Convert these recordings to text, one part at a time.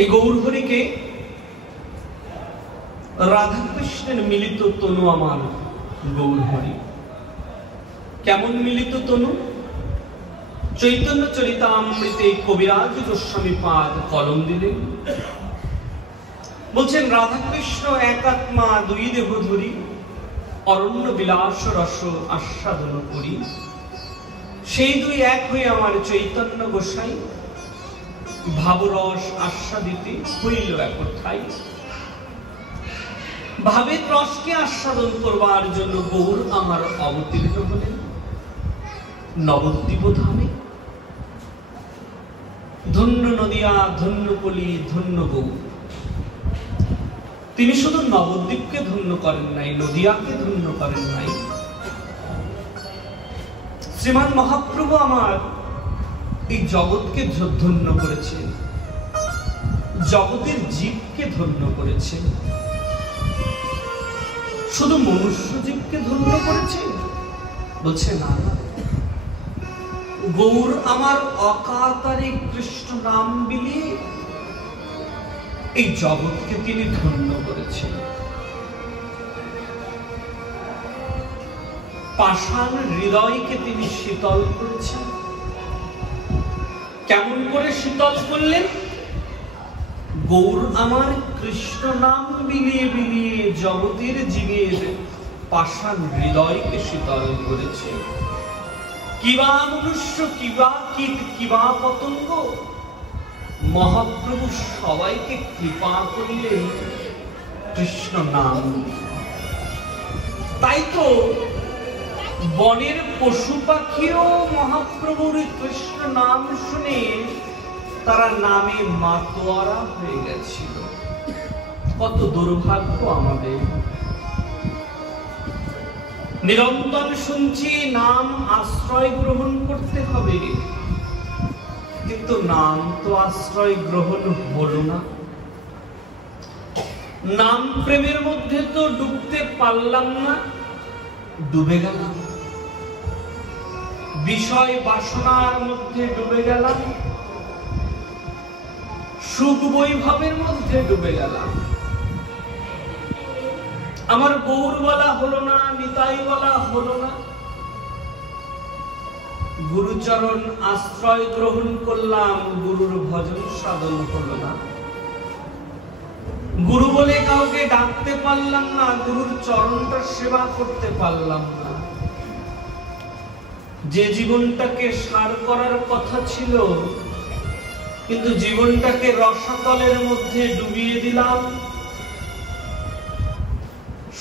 এই গৌরহরিকে রাধাকৃষ্ণের মিলিত তনু আমার গৌরহরি। কেমন মিলিত তনু? চৈতন্য চরিতামৃতে কবিরাজ গোস্বামী পাদ কলম দিলেন, বলছেন রাধাকৃষ্ণ এক আত্মা দুই দেহ ধরি, অরণ্য বিলাস রস আস্বাদন করি। সেই দুই এক হয়ে আমার চৈতন্য গোসাই, ভাবরস আস্বাদিতে হইল একঠাই। ভাবের রসকে আস্বাদন করবার জন্য গৌর আমার অবতীর্ণ হলেন নবদ্বীপ ধামে। ধন্য নদিয়া, ধন্য কলি, ধন্য গৌর। তিনি শুধু নবদ্বীপকে ধন্য করেন নাই, নদিয়াকে ধন্য করেন নাই। শ্রীমান মহাপ্রভু আমার এই জগৎকে ধন্য করেছেন, জগতের জীবকে ধন্য করেছেন। শুধু মনুষ্য জীবকে ধন্য করেছেন? বলছে না, গৌর আমার অকাতরে কৃষ্ণ নাম বিলিয়ে এই জগৎকে তিনি ধন্য করেছেন। পাষাণ হৃদয়কে তিনি শীতল করেছেন। কেমন করে শীতল করলেন? গৌর আমার কৃষ্ণ নাম বিলিয়ে বিলিয়ে জগতের জীবের পাষাণ হৃদয়কে শীতল করেছে। কিবা মনুষ্য, কিবা কীট, কিবা পতঙ্গ, মহাপ্রভু সবাইকে কৃপা করলেন কৃষ্ণ নাম। তাই তো বনের পশু পাখিও মহাপ্রভুর কৃষ্ণ নাম শুনে তারা নামে মাতোয়ারা হয়ে গেছিল। কত দুর্ভাগ্য আমাদের! নিরন্তর শুনছি নাম আশ্রয় গ্রহণ করতে হবে, কিন্তু নাম তো আশ্রয় গ্রহণ হলো না। নাম প্রেমের মধ্যে তো ডুবতে পারলাম না, ডুবে গেলাম। বিষয় বাসনার মধ্যে ডুবে গেলাম, সুখ বৈভবের মধ্যে ডুবে গেলাম। আমার গৌর বলা হলো না, নিতাই বলা হলো না। গুরুচরণ আশ্রয় গ্রহণ করলাম, গুরুর ভজন সাধন হলো না। গুরু বলে কাউকে ডাকতে পারলাম না, গুরুর চরণটা সেবা করতে পারলাম না। যে জীবনটাকে সার করার কথা ছিল, কিন্তু জীবনটাকে রসাতলের মধ্যে ডুবিয়ে দিলাম,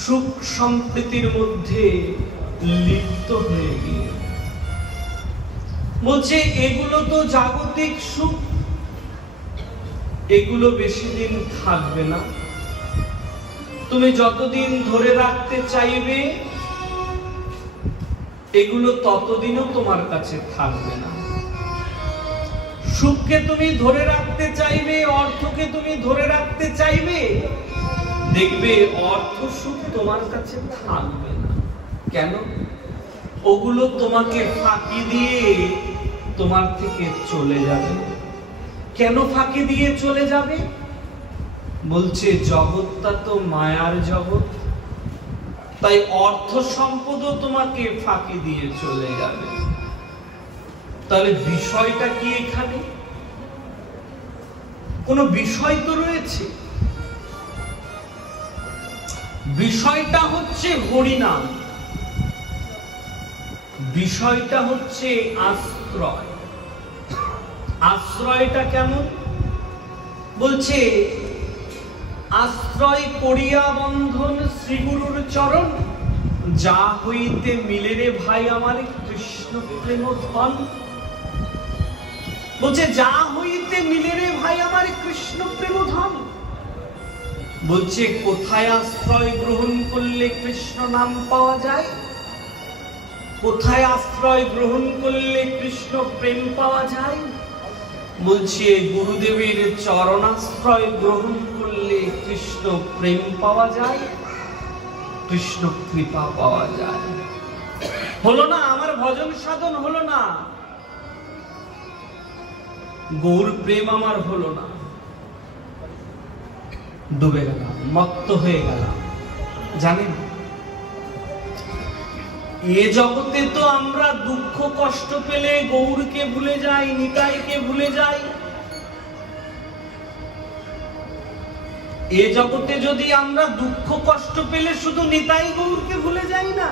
সুখ সম্প্রীতির মধ্যে লিপ্ত হয়ে গিয়ে। বলছে এগুলো তো জাগতিক সুখ, এগুলো বেশি দিন থাকবে না। তুমি যতদিন ধরে রাখতে চাইবে এগুলো ততদিনও তোমার কাছে থাকবে না। সুখকে তুমি ধরে রাখতে চাইবে, অর্থকে তুমি ধরে রাখতে চাইবে, দেখবে অর্থ সুখ তোমার কাছে থাকবে না। কেন? ওগুলো তোমাকে ফাঁকি দিয়ে তোমার থেকে চলে যাবে। কেন ফাঁকি দিয়ে চলে যাবে? বলছে জগৎটা তো মায়ার জগৎ, তাই অর্থ সম্পদও তোমাকে ফাঁকি দিয়ে চলে যাবে। তাহলে বিষয়টা কি এখানে? কোন বিষয় তো রয়েছে। বিষয়টা হচ্ছে হরিনাম, বিষয়টা হচ্ছে আশ্রয়। আশ্রয়টা কেমন? বলছে আশ্রয় করিয়া বন্ধন শ্রীগুরুর চরণ, যা হইতে মিলে রে ভাই আমার কৃষ্ণ প্রেম ধন। বলছে যা হইতে মিলে রে ভাই আমার কৃষ্ণ প্রেম ধন। বলছে কোথায় আশ্রয় গ্রহণ করলে কৃষ্ণ নাম পাওয়া যায়? কোথায় আশ্রয় গ্রহণ করলে কৃষ্ণ প্রেম পাওয়া যায়? বলছে গুরুদেবের চরণাশ্রয় গ্রহণ করলে কৃষ্ণ প্রেম পাওয়া যায়, কৃষ্ণ কৃপা পাওয়া যায়। হলো না, আমার ভজন সাধন হলো না, গৌর প্রেম আমার হলো না। ডুবে গেলাম, মত্ত হয়ে গেলাম। জানেন, এ জগতে তো আমরা দুঃখ কষ্ট পেলে গৌরকে ভুলে যাই, নিতাইকে ভুলে যাই। এ জগতে যদি আমরা দুঃখ কষ্ট পেলে শুধু নিতাই গৌরকে ভুলে যাই না,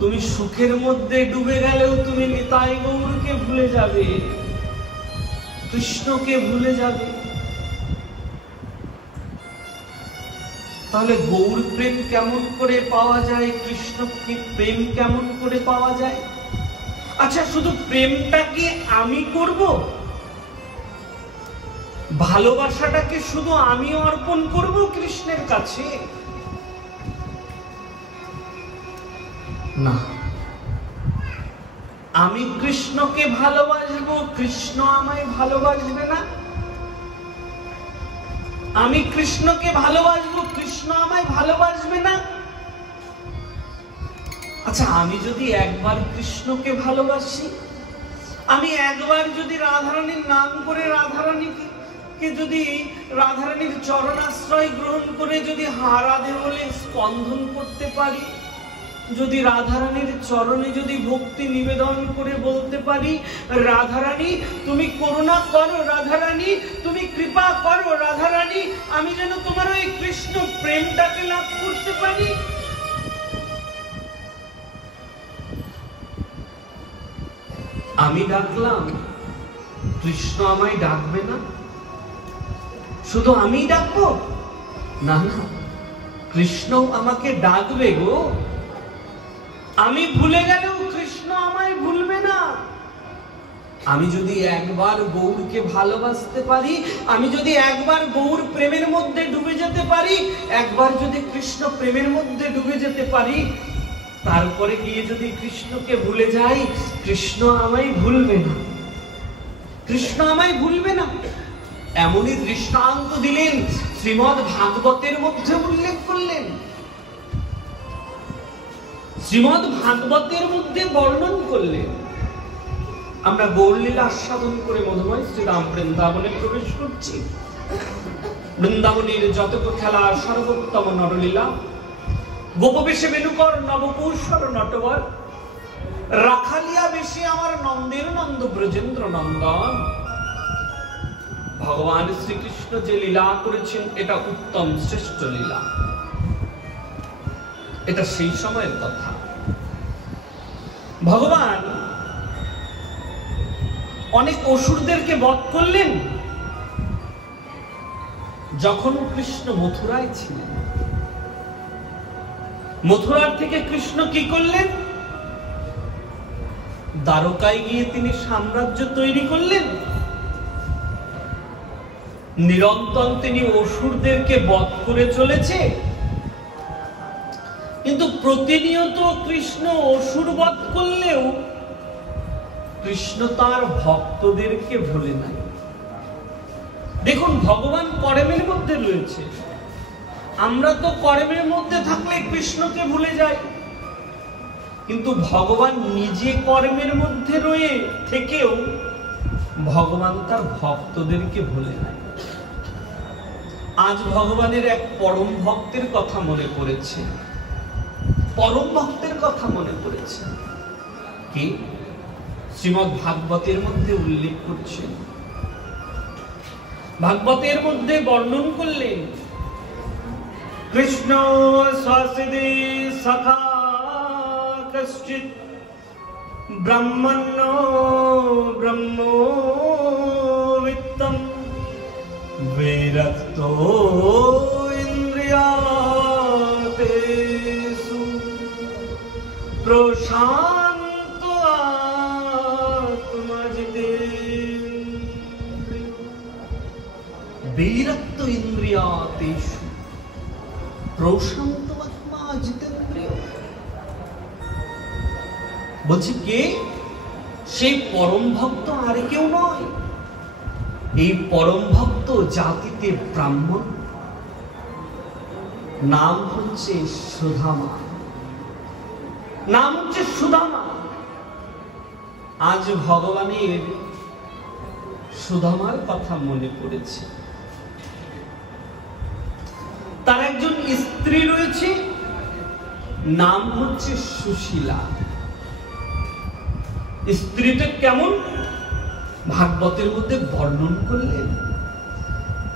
তুমি সুখের মধ্যে ডুবে গেলেও তুমি নিতাই গৌরকে ভুলে যাবে, কৃষ্ণকে ভুলে যাবে। তাহলে গৌর প্রেম কেমন করে পাওয়া যায়, কৃষ্ণ প্রেম কেমন করে পাওয়া যায়? আচ্ছা, শুধু প্রেমটাকে আমি করব, ভালোবাসাটাকে শুধু আমি অর্পণ করব কৃষ্ণের কাছে? না, আমি কৃষ্ণকে ভালোবাসবো, কৃষ্ণ আমায় ভালোবাসবে না। আমি কৃষ্ণকে ভালোবাসবো, কৃষ্ণ আমায় ভালোবাসবে না। আচ্ছা, আমি যদি একবার কৃষ্ণকে ভালোবাসি, আমি একবার যদি রাধারানীর নাম করে রাধারানীকে যদি রাধারানীর চরণাশ্রয় গ্রহণ করে যদি রাধে বলে স্পন্দন করতে পারি, যদি রাধারানীর চরণে যদি ভক্তি নিবেদন করে বলতে পারি, রাধারানী তুমি করুণা করো, রাধারানী তুমি কৃপা করো, রাধারানী আমি যেন তোমার ওই কৃষ্ণ প্রেমটাকে লাভ করতে পারি। আমি ডাকলাম, কৃষ্ণ আমায় ডাকবে না? শুধু আমি ডাকবো? না না, কৃষ্ণ আমাকে ডাকবে গো। আমি ভুলে গেলেও কৃষ্ণ আমায় ভুলবে না। আমি যদি একবার গৌরকে ভালোবাসতে পারি, আমি যদি একবার গৌর প্রেমের মধ্যে ডুবে যেতে পারি, একবার যদি কৃষ্ণ প্রেমের মধ্যে ডুবে যেতে পারি, তারপরে গিয়ে যদি কৃষ্ণকে ভুলে যাই, কৃষ্ণ আমায় ভুলবে না, কৃষ্ণ আমায় ভুলবে না। এমনই দৃষ্টান্ত দিলেন, শ্রীমদ্ ভাগবতের মধ্যে উল্লেখ করলেন, শ্রীমদ্ ভাগবতের মধ্যে বর্ণন করলেন। আমরা গৌরলীলা আস্বাদন করে মধুময় শ্রীরাম বৃন্দাবনে প্রবেশ করছি। বৃন্দাবনের যতক খেলা সর্বোত্তম নরলীলা, গোপবেশে বেণুকর নবকৌশল নটবর, রাখালিয়া বেশে আমার নন্দের নন্দ ব্রজেন্দ্র নন্দন। ভগবান শ্রীকৃষ্ণ যে লীলা করেছেন, এটা উত্তম শ্রেষ্ঠ লীলা। এটা সেই সময়ের কথা। ভগবান অনেক অসুরদেরকে বধ করলেন যখন কৃষ্ণ মথুরায় ছিলেন। মথুরার থেকে কৃষ্ণ কি করলেন? দ্বারকায় গিয়ে তিনি সাম্রাজ্য তৈরি করলেন। নিরন্তর তিনি অসুরদেরকে বধ করে চলেছে, কিন্তু প্রতিনিয়ত কৃষ্ণ অসুর বধ করলেও কৃষ্ণ তার ভক্তদেরকে ভুলে নাই। দেখুন, ভগবান কর্মের মধ্যে রয়েছে, আমরা তো কর্মের মধ্যে থাকলে কৃষ্ণকে ভুলে যাই, কিন্তু ভগবান নিজে কর্মের মধ্যে রয়ে থেকেও ভগবান তার ভক্তদেরকে ভুলে নাই। আজ ভগবানের এক পরম ভক্তের কথা মনে পড়েছে, পরম ভক্তের কথা মনে পড়েছে। কি? শ্রীমদ্ ভাগবতের মধ্যে উল্লেখ করছেন, ভাগবতের মধ্যে বর্ণন করলেন, কৃষ্ণ স্বাসিদে সখা কশ্চিৎ ব্রহ্মণ্য ব্রহ্মোবিত্তম বিরক্তো ইন্দ্রিয়াতেষু প্রশান্ত আত্মজিতেন্দ্রিয়। বিরক্ত ইন্দ্রিয়াতেষু প্রশান্ত আত্মা জিতেন্দ্রিয়। বলছে কে? সেই পরম ভক্ত আর কেউ নয়। এই পরম ভক্ত জাতিতে ব্রাহ্মণ, নাম হচ্ছে সুধামা, নাম হচ্ছে সুদামা। আজ ভগবানের সুদামার কথা মনে পড়েছে। স্ত্রী রয়েছে, নাম হচ্ছে সুশীলা। স্ত্রীটা কেমন ভাগবতের মধ্যে বর্ণন করলেন।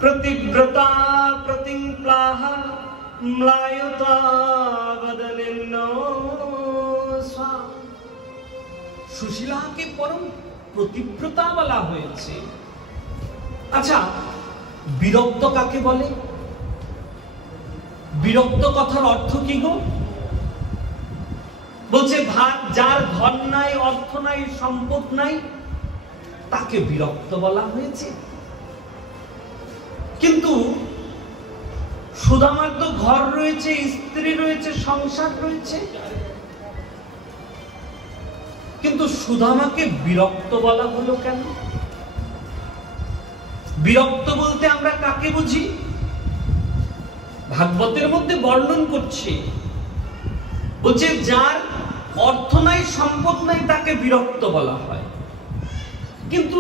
প্রতিব্রতা প্রতিপ্লাহা ম্লায়তা বদনেন। সুশীলাকে পরম প্রতিব্রতা বলা হয়েছে। আচ্ছা, বিরক্ত কাকে বলে? বিরক্ত কথার অর্থ কি গো? বলছে যার ধন নাই, অর্থ নাই, সম্পদ নাই, তাকে বিরক্ত বলা হয়েছে। কিন্তু সুদামার তো ঘর রয়েছে, স্ত্রী রয়েছে, সংসার রয়েছে, কিন্তু সুদামাকে বিরক্ত বলা হলো কেন? বিরক্ত বলতে আমরা কাকে বুঝি? ভাগবতের মধ্যে বর্ণন করছে, বলছে যার অর্থ নাই, সম্পদ নাই, তাকে বিরক্ত বলা হয়। কিন্তু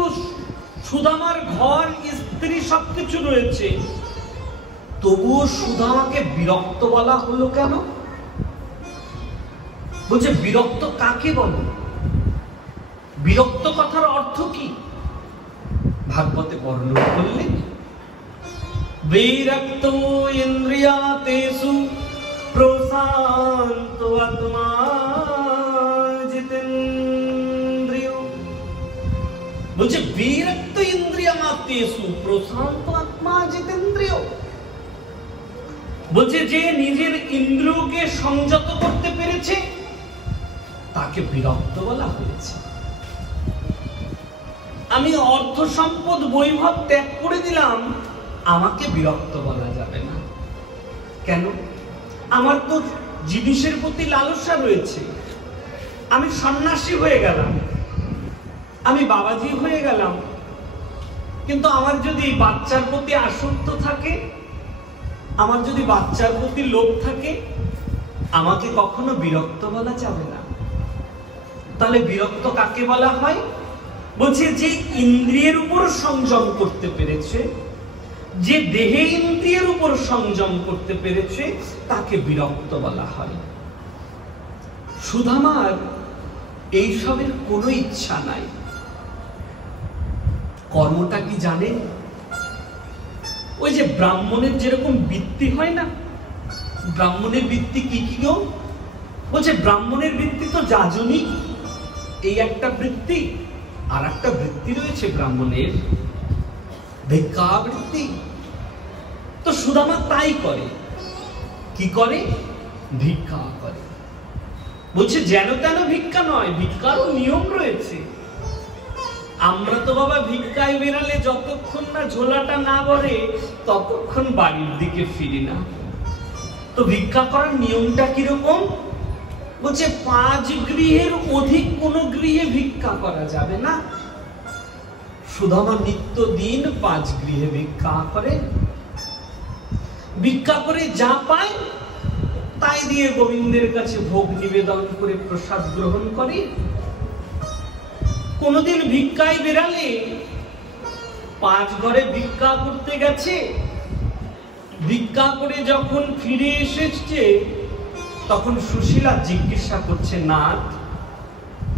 সুদামার ঘর, স্ত্রী সবকিছু রয়েছে, তবুও সুদামাকে বিরক্ত বলা হলো কেন? বলছে বিরক্ত কাকে বলে? বিরক্ত কথার অর্থ কি? ভাগবতে বর্ণন করলেন, বিরক্ত ইন্দ্রিয়াতেষু প্রশান্ত আত্মা জিতেন্দ্রিয়। বলছে বিরক্ত ইন্দ্রিয়াতেষু প্রশান্ত আত্মা জিতেন্দ্রিয়। বলছে যে নিজের ইন্দ্রিয়কে সংযত করতে পেরেছে, তাকে বিরক্ত বলা হয়েছে। আমি অর্থ সম্পদ বৈভব ত্যাগ করে দিলাম, আমাকে বিরক্ত বলা যাবে না। কেন? আমার তো জিনিসের প্রতি লালসা রয়েছে। আমি সন্ন্যাসী হয়ে গেলাম, আমি বাবাজি হয়ে গেলাম, কিন্তু আমার যদি বাচ্চার প্রতি আসক্ত থাকে, আমার যদি বাচ্চার প্রতি লোভ থাকে, আমাকে কখনো বিরক্ত বলা যাবে না। তাহলে বিরক্ত কাকে বলা হয়? বলছে যে ইন্দ্রিয়ের উপর সংযম করতে পেরেছে, যে দেহে ইন্দ্রিয়ের উপর সংযম করতে পেরেছে, তাকে বিরক্ত বলা হয়। সুদামার এইসবের কোনো ইচ্ছা নাই। কর্মটা কি জানেন? ওই যে ব্রাহ্মণের যেরকম বৃত্তি হয় না, ব্রাহ্মণের বৃত্তি কি কি গো? বলছে ব্রাহ্মণের বৃত্তি তো যাজনী, এই একটা বৃত্তি। আর একটা বৃত্তি রয়েছে ব্রাহ্মণের, ভিক্ষাবৃত্তি। তো সুদামা তাই করে। কি করে? ভিক্ষা করে। বলছে যেন তেন ভিক্ষা নয়, ভিক্ষারও নিয়ম রয়েছে। আমরা তো বাবা ভিক্ষায় বেরালে যতক্ষণ না ঝোলাটা না ভরে, ততক্ষণ বাড়ির দিকে ফিরি না। তো ভিক্ষা করার নিয়মটা কিরকম? বলছে 5 গৃহের অধিক কোন গৃহে ভিক্ষা করা যাবে না। সুদামা নিত্য দিন 5 গৃহে ভিক্ষা করে। ভিক্ষা করে যা পায় তাই দিয়ে গোবিন্দের কাছে ভোগ নিবেদন করে প্রসাদ গ্রহণ করে। কোনদিন ভিক্ষায় বেরালে 5 ঘরে ভিক্ষা করতে গেছে, ভিক্ষা করে যখন ফিরে এসেছে, তখন সুশীলা জিজ্ঞাসা করছে, নাথ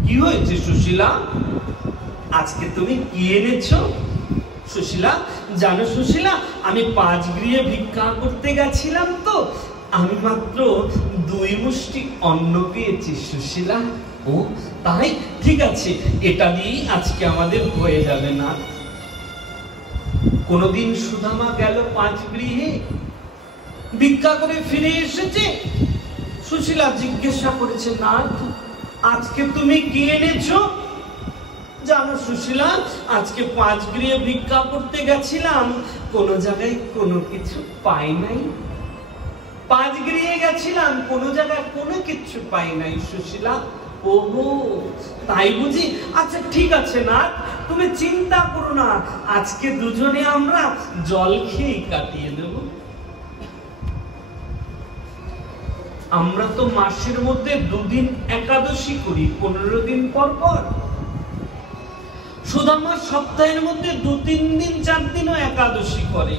কি হয়েছে সুশীলা, আজকে তুমি কি এনেছো? সুশীলা, জানো সুশীলা, আমি 5 গৃহে ভিক্ষা করতে গেছিলাম, তো আমি মাত্র 2 মুষ্টি অন্ন পেয়েছি সুশীলা। ও তাই? ঠিক আছে, এটা দিয়েই আজকে আমাদের হয়ে যাবে না। কোনদিন সুদামা গেল 5 গৃহে, ভিক্ষা করে ফিরে এসেছে। সুশীলা জিজ্ঞাসা করেছে, নাথ আজকে তুমি কি এনেছো? জানো সুশীলা, আজকে 5 গৃহে ভিক্ষা করতে গেছিলাম, কোন জায়গায় কোনো কিছু পাই নাই। 5 গৃহে গেছিলাম, কোন জায়গায় কোনো কিছু পাই নাই সুশীলা। ওহো তাই বুঝি? আচ্ছা ঠিক আছে নাথ, তুমি চিন্তা করো না, আজকে দুজনে আমরা জল খেয়ে কাটিয়ে দেব। আমরা তো মাসের মধ্যে 2 দিন একাদশী করি, 15 দিন পর পর। সুদামা সপ্তাহের মধ্যে 2-3 দিন 4 দিনও একাদশী করে।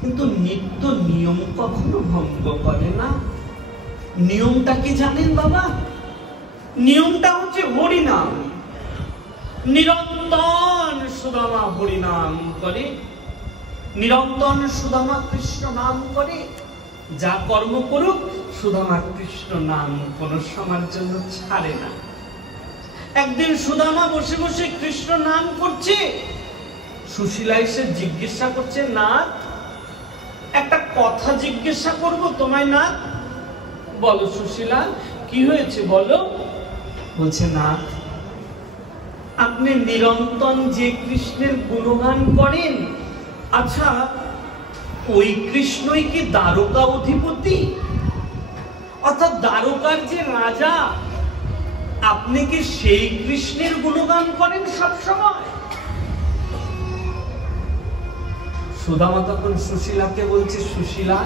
কিন্তু নিত্য নিয়ম কখনো ভঙ্গ করে না। নিয়মটা কি জানেন বাবা? নিয়মটা হচ্ছে হরিনাম। নিরন্তর সুদামা হরিনাম করে, নিরন্তর সুদামা কৃষ্ণ নাম করে। যা কর্ম করুক সুদামা কৃষ্ণ নাম কোন সময়ের জন্য ছাড়ে না। একদিন সুদামা বসে বসে কৃষ্ণ নাম করছে, সুশীলা এসে জিজ্ঞাসা করছে, নাথ একটা কথা জিজ্ঞাসা করব তোমায় নাথ। বলো সুশীলা, কি হয়েছে বলো। বলছে, নাথ আপনি নিরন্তর যে কৃষ্ণের গুণগান করেন, আচ্ছা ওই কৃষ্ণই কি দ্বারকা অধিপতি, অর্থাৎ দ্বারকার যে রাজা, আপনি কি সেই কৃষ্ণের গুণগান করেন সব সময়? সুদামা তখন সুশীলাকে বলছে, সুশীলা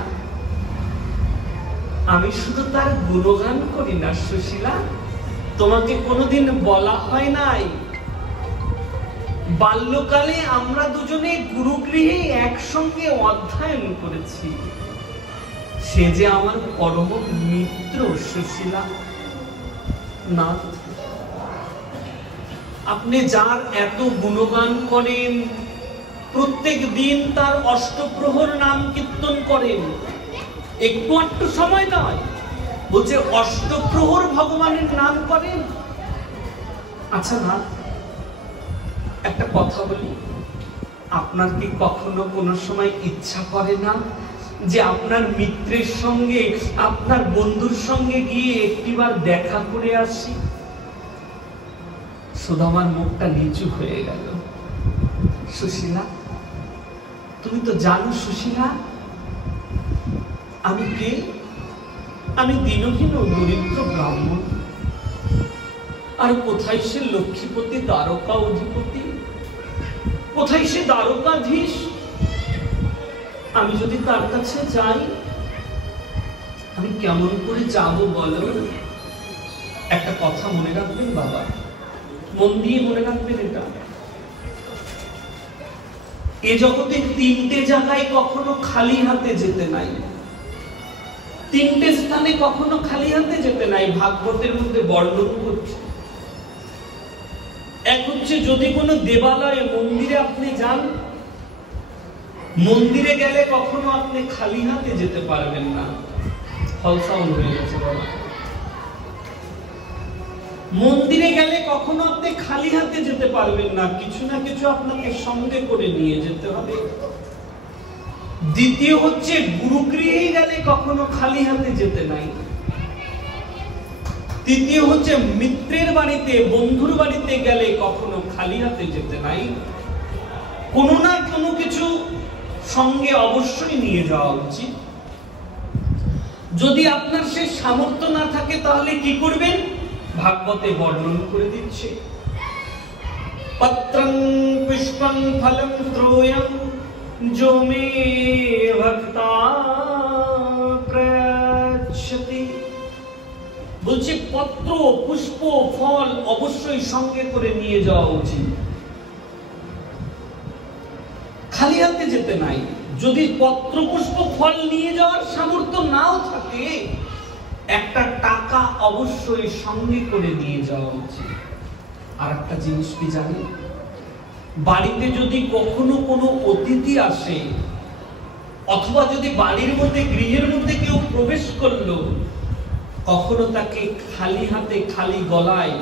আমি শুধু তার গুণগান করি না সুশীলা, তোমাকে কোনোদিন বলা হয় নাই বাল্যকালে আমরা দুজনে গুরুগৃহে একসঙ্গে অধ্যয়ন করেছি, সে যে আমার পরম মিত্র সুশীলা। না, আপনি যার এত গুণগান করেন, প্রত্যেক দিন তার অষ্টপ্রহর নাম কীর্তন করেন, একটু একটু সময় নয়, বলছে অষ্টপ্রহর ভগবানের নাম করেন। আচ্ছা না, একটা কথা বলি, আপনার কি কখনো কোনো সময় ইচ্ছা করে না যে আপনার মিত্রের সঙ্গে, আপনার বন্ধুর সঙ্গে গিয়ে একটিবার দেখা করে আসি? সুদামার মুখটা নিচু হয়ে গেল। সুশীলা, তুমি তো জানো সুশীলা আমি কে? আমি দীনহীন দরিদ্র ব্রাহ্মণ, আর কোথায় সে লক্ষ্মীপতি দ্বারকা অধিপতি, কোথায় সে দ্বারকাধীশ? আমি যদি তার কাছে যাই, আমি কেমন করে যাব বলো? একটা কথা মনে রাখবেন বাবা, মন দিয়ে মনে রাখবেন, এটা এ জগতে তিনটে জায়গায় কখনো খালি হাতে যেতে নাই, তিনটে স্থানে কখনো খালি হাতে যেতে নাই। ভাগবতের মধ্যে বর্ণন করছে, এক হচ্ছে যদি কোনো দেবালয়ে মন্দিরে আপনি যান, মন্দিরে গেলে কখনো আপনি খালি হাতে যেতে পারবেন না। হল সাউন্ড হয়ে গেছে বাবা। মন্দিরে গেলে কখনো আপনি খালি হাতে যেতে পারবেন না, কিছু না কিছু আপনাকে সঙ্গে করে নিয়ে যেতে হবে। দ্বিতীয় হচ্ছে গুরুগৃহে গেলে কখনো খালি হাতে যেতে নাই। তৃতীয় হচ্ছে মিত্রের বাড়িতে, বন্ধুর বাড়িতে গেলে কখনো খালি হাতে যেতে নাই। কোনো না কোনো কিছু সঙ্গে অবশ্যই নিয়ে যাওয়া উচিত। যদি আপনার সে সামর্থ্য না থাকে তাহলে কি করবেন? ভাগবতে বর্ণন করে দিচ্ছে, পত্রং পুষ্পং ফলং ত্রয়ং जो मे भक्ता प्रयच्छति। বলছে পত্র, পুষ্প, ফল অবশ্যই সঙ্গে করে নিয়ে যাওয়া উচিত, খালি হাতে যেতে নাই। যদি পত্র, পুষ্প, ফল নিয়ে যাওয়ার সামর্থ্য নাও থাকে, একটা টাকা অবশ্যই সঙ্গে করে নিয়ে যাওয়া উচিত। আর একটা জিনিস কি জানেন? বাড়িতে যদি কখনো কোনো অতিথি আসে, অথবা যদি বাড়ির মধ্যে, গৃহের মধ্যে কেউ প্রবেশ করলো, কখনো তাকে খালি হাতে, খালি গলায়,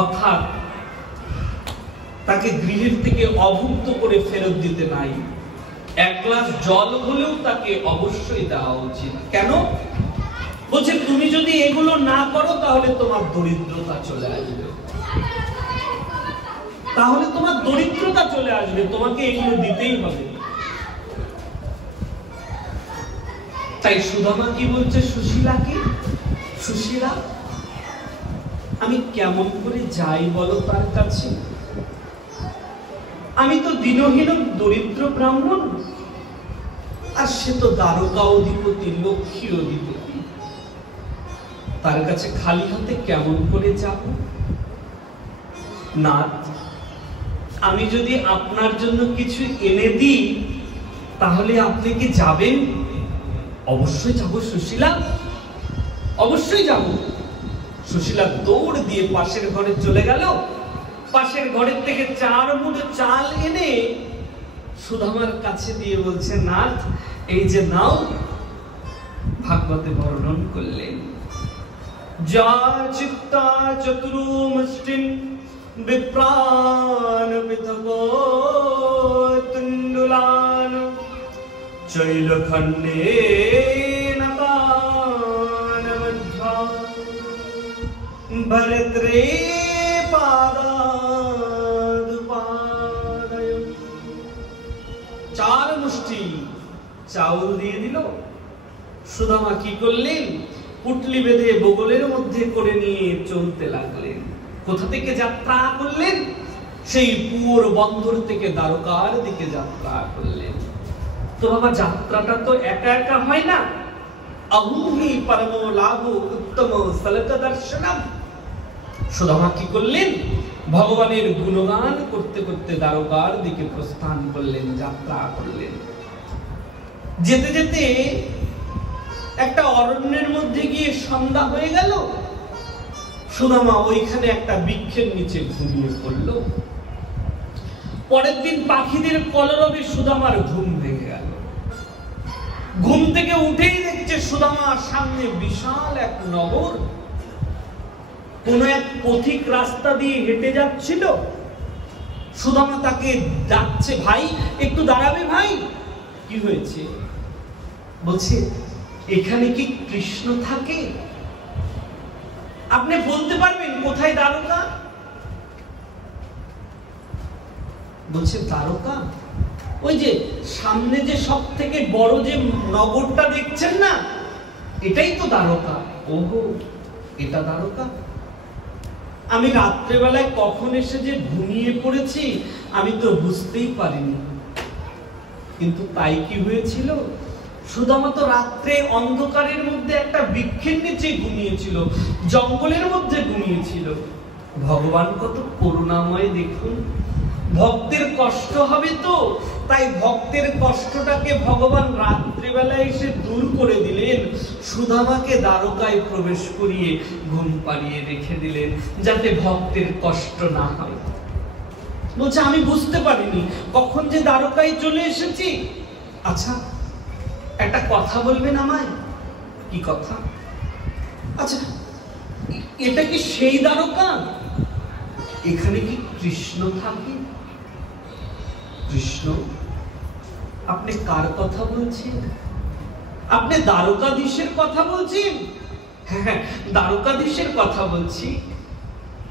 অর্থাৎ তাকে গৃহের থেকে অভুক্ত করে ফেরত দিতে নাই। এক গ্লাস জল হলেও তাকে অবশ্যই দেওয়া উচিত। কেন? বলছে তুমি যদি এগুলো না করো তাহলে তোমার দরিদ্রতা চলে আসবে, তাহলে তোমার দরিদ্রতা চলে আসবে, তোমাকে এগুলো দিতেই হবে। তাই সুদামা কি বলছে সুশীলাকে, সুশীলা আমি কেমন করে যাই বলো তার কাছে? আমি তো দীনহীন দরিদ্র ব্রাহ্মণ, আর সে তো দ্বারকা অধিপতি, লক্ষ্মী অধিপতি, তার কাছে খালি হাতে কেমন করে যাব? নাথ, আমি যদি আপনার জন্য কিছু এনে দিই তাহলে আপনি কি যাবেন? অবশ্যই যাব সুশীলা, অবশ্যই যাব। সুশীলা দৌড় দিয়ে পাশের ঘরে চলে গেল। পাশের ঘরের থেকে 4 মুঠো চাল এনে সুদামার কাছে দিয়ে বলছে, নাথ এই যে নাও। ভাগবতে বর্ণন করলেন, যা চিত্তা চতুর্মুষ্টিম বিপ্রাণ পৃথগো তুণ্ডুলান চৈলখণ্ডে নতানবদ্ধা ভরত্রে পাদাদুপাদয়। 4 মুষ্টি চাউল দিয়ে দিল। সুদামা কি করলেন? পুটলি বেঁধে বগলের মধ্যে করে নিয়ে চলতে লাগলেন। কোথা থেকে যাত্রা করলেন? সেই পুর বন্দর থেকে দ্বারকার দিকে যাত্রা করলেন। তো বাবা, যাত্রাটা তো একা একা হয় না। আহুহি পরম লাভ উত্তম সলক দর্শনম। সুদামা কি করলেন? ভগবানের গুণগান করতে করতে দ্বারকার দিকে প্রস্থান করলেন, যাত্রা করলেন। যেতে যেতে একটা অরণ্যের মধ্যে গিয়ে সন্ধ্যা হয়ে গেল। সুদামা ওইখানে একটা বৃক্ষের নিচে ঘুমিয়ে পড়ল। পরের দিন পাখিদের কলরবে সুদামার ঘুম ভেঙে গেল। ঘুম থেকে উঠেই দেখছে সুদামার সামনে বিশাল এক নগর। কোন এক পথিক রাস্তা দিয়ে হেঁটে যাচ্ছিল। সুদামা তাকে ডাকছে, ভাই একটু দাঁড়াবে ভাই। কি হয়েছে? বলছে, এখানে কি কৃষ্ণ থাকে? আপনি বলতে পারবেন কোথায় দ্বারকা? বলছে, দ্বারকা ওই যে সামনে যে সব থেকে বড় যে নগরটা দেখছেন না, এটাই তো দ্বারকা। ওহো, এটা দ্বারকা। আমি রাত্রেবেলায় কখন এসে যে ঘুমিয়ে পড়েছি আমি তো বুঝতেই পারিনি। কিন্তু তাই কি হয়েছিল? সুদামা তো রাত্রে অন্ধকারের মধ্যে একটা বৃক্ষের নিচে ঘুমিয়েছিল, জঙ্গলের মধ্যে ঘুমিয়েছিল। ভগবান কত করুণাময় দেখুন। ভক্তের কষ্ট হবে তো, তাই ভক্তের কষ্টটাকে ভগবান রাত্রিবেলায় এসে দূর করে দিলেন। সুদামাকে দ্বারকায় প্রবেশ করিয়ে ঘুম পাড়িয়ে রেখে দিলেন, যাতে ভক্তের কষ্ট না হয়। বলছে, আমি বুঝতে পারিনি কখন যে দ্বারকায় চলে এসেছি। আচ্ছা, একটা কথা বলবেন আমায়? কি কথা? আচ্ছা, এটা কি সেই দ্বারকা? এখানে কি কৃষ্ণ থাকে? কৃষ্ণ? আপনি কার কথা বলছেন? আপনি দ্বারকাধীশের কথা বলছেন? হ্যাঁ, দ্বারকাধীশের কথা বলছি।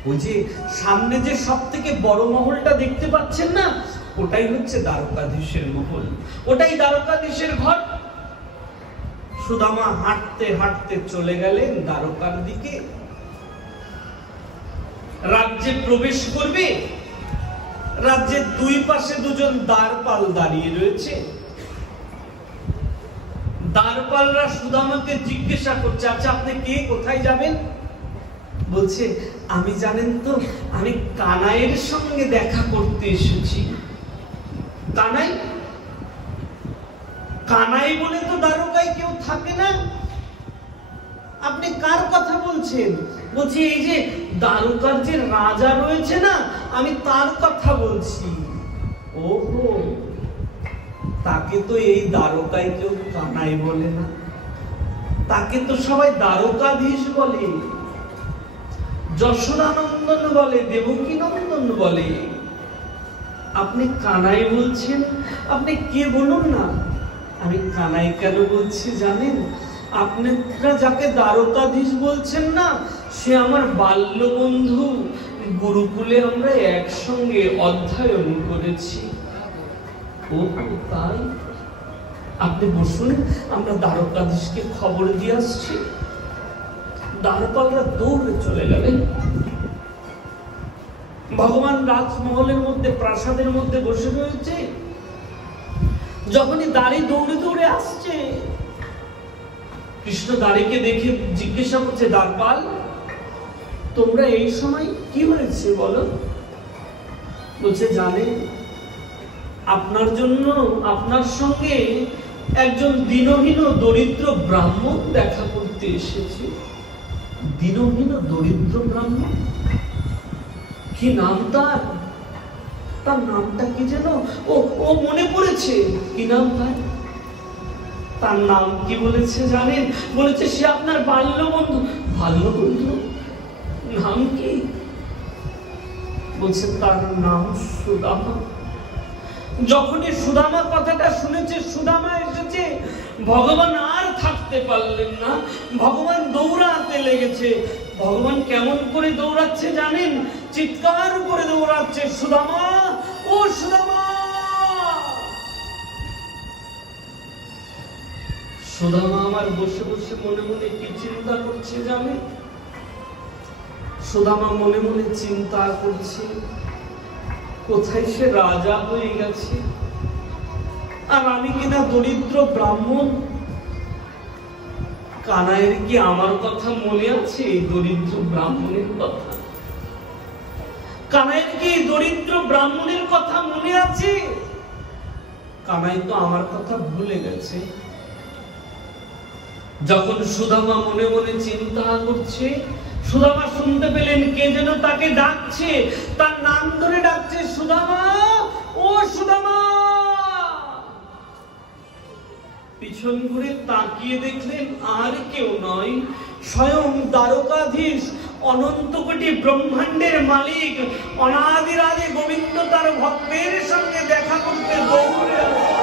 ওই যে সামনে যে সব থেকে বড় মহলটা দেখতে পাচ্ছেন না, ওটাই হচ্ছে দ্বারকাধীশের মহল, ওটাই দ্বারকাধীশের ঘর। সুদামা হাঁটতে হাঁটতে চলে গেলেন দ্বারকার দিকে। রাজ্যে প্রবেশ করবে। রাজ্যের 2 পাশে 2জন দ্বারপাল দাঁড়িয়ে রয়েছে। দ্বারপালরা সুদামাকে জিজ্ঞাসা করছে, আচ্ছা আপনি কে, কোথায় যাবেন? বলছে, আমি জানেন তো, আমি কানাইয়ের সঙ্গে দেখা করতে এসেছি। কানাই? কানাই বলে তো দ্বারকায় কেউ থাকে না। আপনি কার কথা বলছেন? বলছি, এই যে দ্বারকার যে রাজা রয়েছে না, আমি তার কথা বলছি। ওহো, তাকে তো এই দ্বারকায় কেউ কানাই বলে না, তাকে তো সবাই দ্বারকাধীশ বলে, যশোদানন্দন বলে, দেবকী নন্দন বলে। আপনি কানাই বলছেন? আপনি কে বলুন না। আমি কানাই কেন বলছি জানেন? আপনারা যাকে দ্বারকাধীশ বলছেন না, সে আমার বাল্য বন্ধু। গুরুকুলে আমরা একসঙ্গে অধ্যয়ন করেছি। ও তাই? আপনি বসুন, আমরা দ্বারকাধীশকে খবর দিয়ে আসছি। দ্বারপালরা দৌড়ে চলে গেলেন। ভগবান রাজমহলের মধ্যে, প্রাসাদের মধ্যে বসে রয়েছে। যখনই দাঁড়ি দৌড়ে দৌড়ে আসছে, কৃষ্ণ দাঁড়িকে দেখে জিজ্ঞাসা করছে, দ্বারপাল তোমরা এই সময় কি হয়েছে বলো? বলছে, জানেন আপনার জন্য আপনার সঙ্গে একজন দীনহীন দরিদ্র ব্রাহ্মণ দেখা করতে এসেছে। দীনহীন দরিদ্র ব্রাহ্মণ, কি নাম তার? তার নামটা কি যেন ও মনে পড়েছে। কি নাম তার? তার নাম কি বলেছে জানেন? বলেছে সে আপনার বাল্যবন্ধু। বাল্যবন্ধু? নাম কি? বলছে তার নাম সুদামা। যখনই সুদামা কথাটা শুনেছে, সুদামা এসেছে, ভগবান আর থাকতে পারলেন না। ভগবান দৌড়াতে লেগেছে। ভগবান কেমন করে দৌড়াচ্ছে জানেন? চিৎকার করে দৌড়াচ্ছে, সুদামা, ও সুদামা। সুদামা আমার বসে বসে মনে মনে কি চিন্তা করছে জানে? সুদামা মনে মনে চিন্তা করছে কোথায় সে রাজা হয়ে গেছে, আর আমি কিনা দরিদ্র ব্রাহ্মণ। কানাইয়ের কি আমার কথা মনে আছে? এই দরিদ্র ব্রাহ্মণের কথা। কানাইয়ের কি দরিদ্র ব্রাহ্মণের কথা মনে আছে? কানাই তো আমার কথা ভুলে গেছে। যখন সুদামা মনে মনে চিন্তা করছে, সুদামা শুনতে পেলেন কে যেন তাকে ডাকছে, তার নাম ধরে ডাকছে, সুদামা, ও সুদামা। পিছন ঘুরে তাকিয়ে দেখলেন আর কেউ নয়, স্বয়ং দ্বারকাধীশ, অনন্ত কোটি ব্রহ্মাণ্ডের মালিক, অনাদিরাদি গোবিন্দ তার ভক্তের সঙ্গে দেখা করতে দৌড়ে আসছে।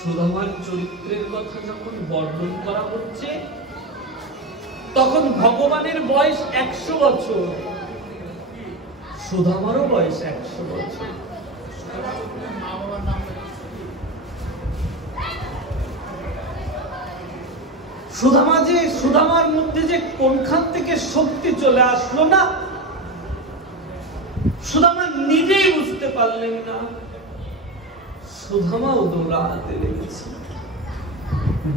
সুদামার চরিত্রের কথা যখন বর্ণন করা হচ্ছে, তখন ভগবানের বয়স 100 বছর, সুদামারও বয়স 100 বছর। সুদামার মধ্যে যে কোনখান থেকে শক্তি চলে আসলো না, সুদামা নিজেই বুঝতে পারলেন না। সুদামাও দৌড়াতে লেগেছে।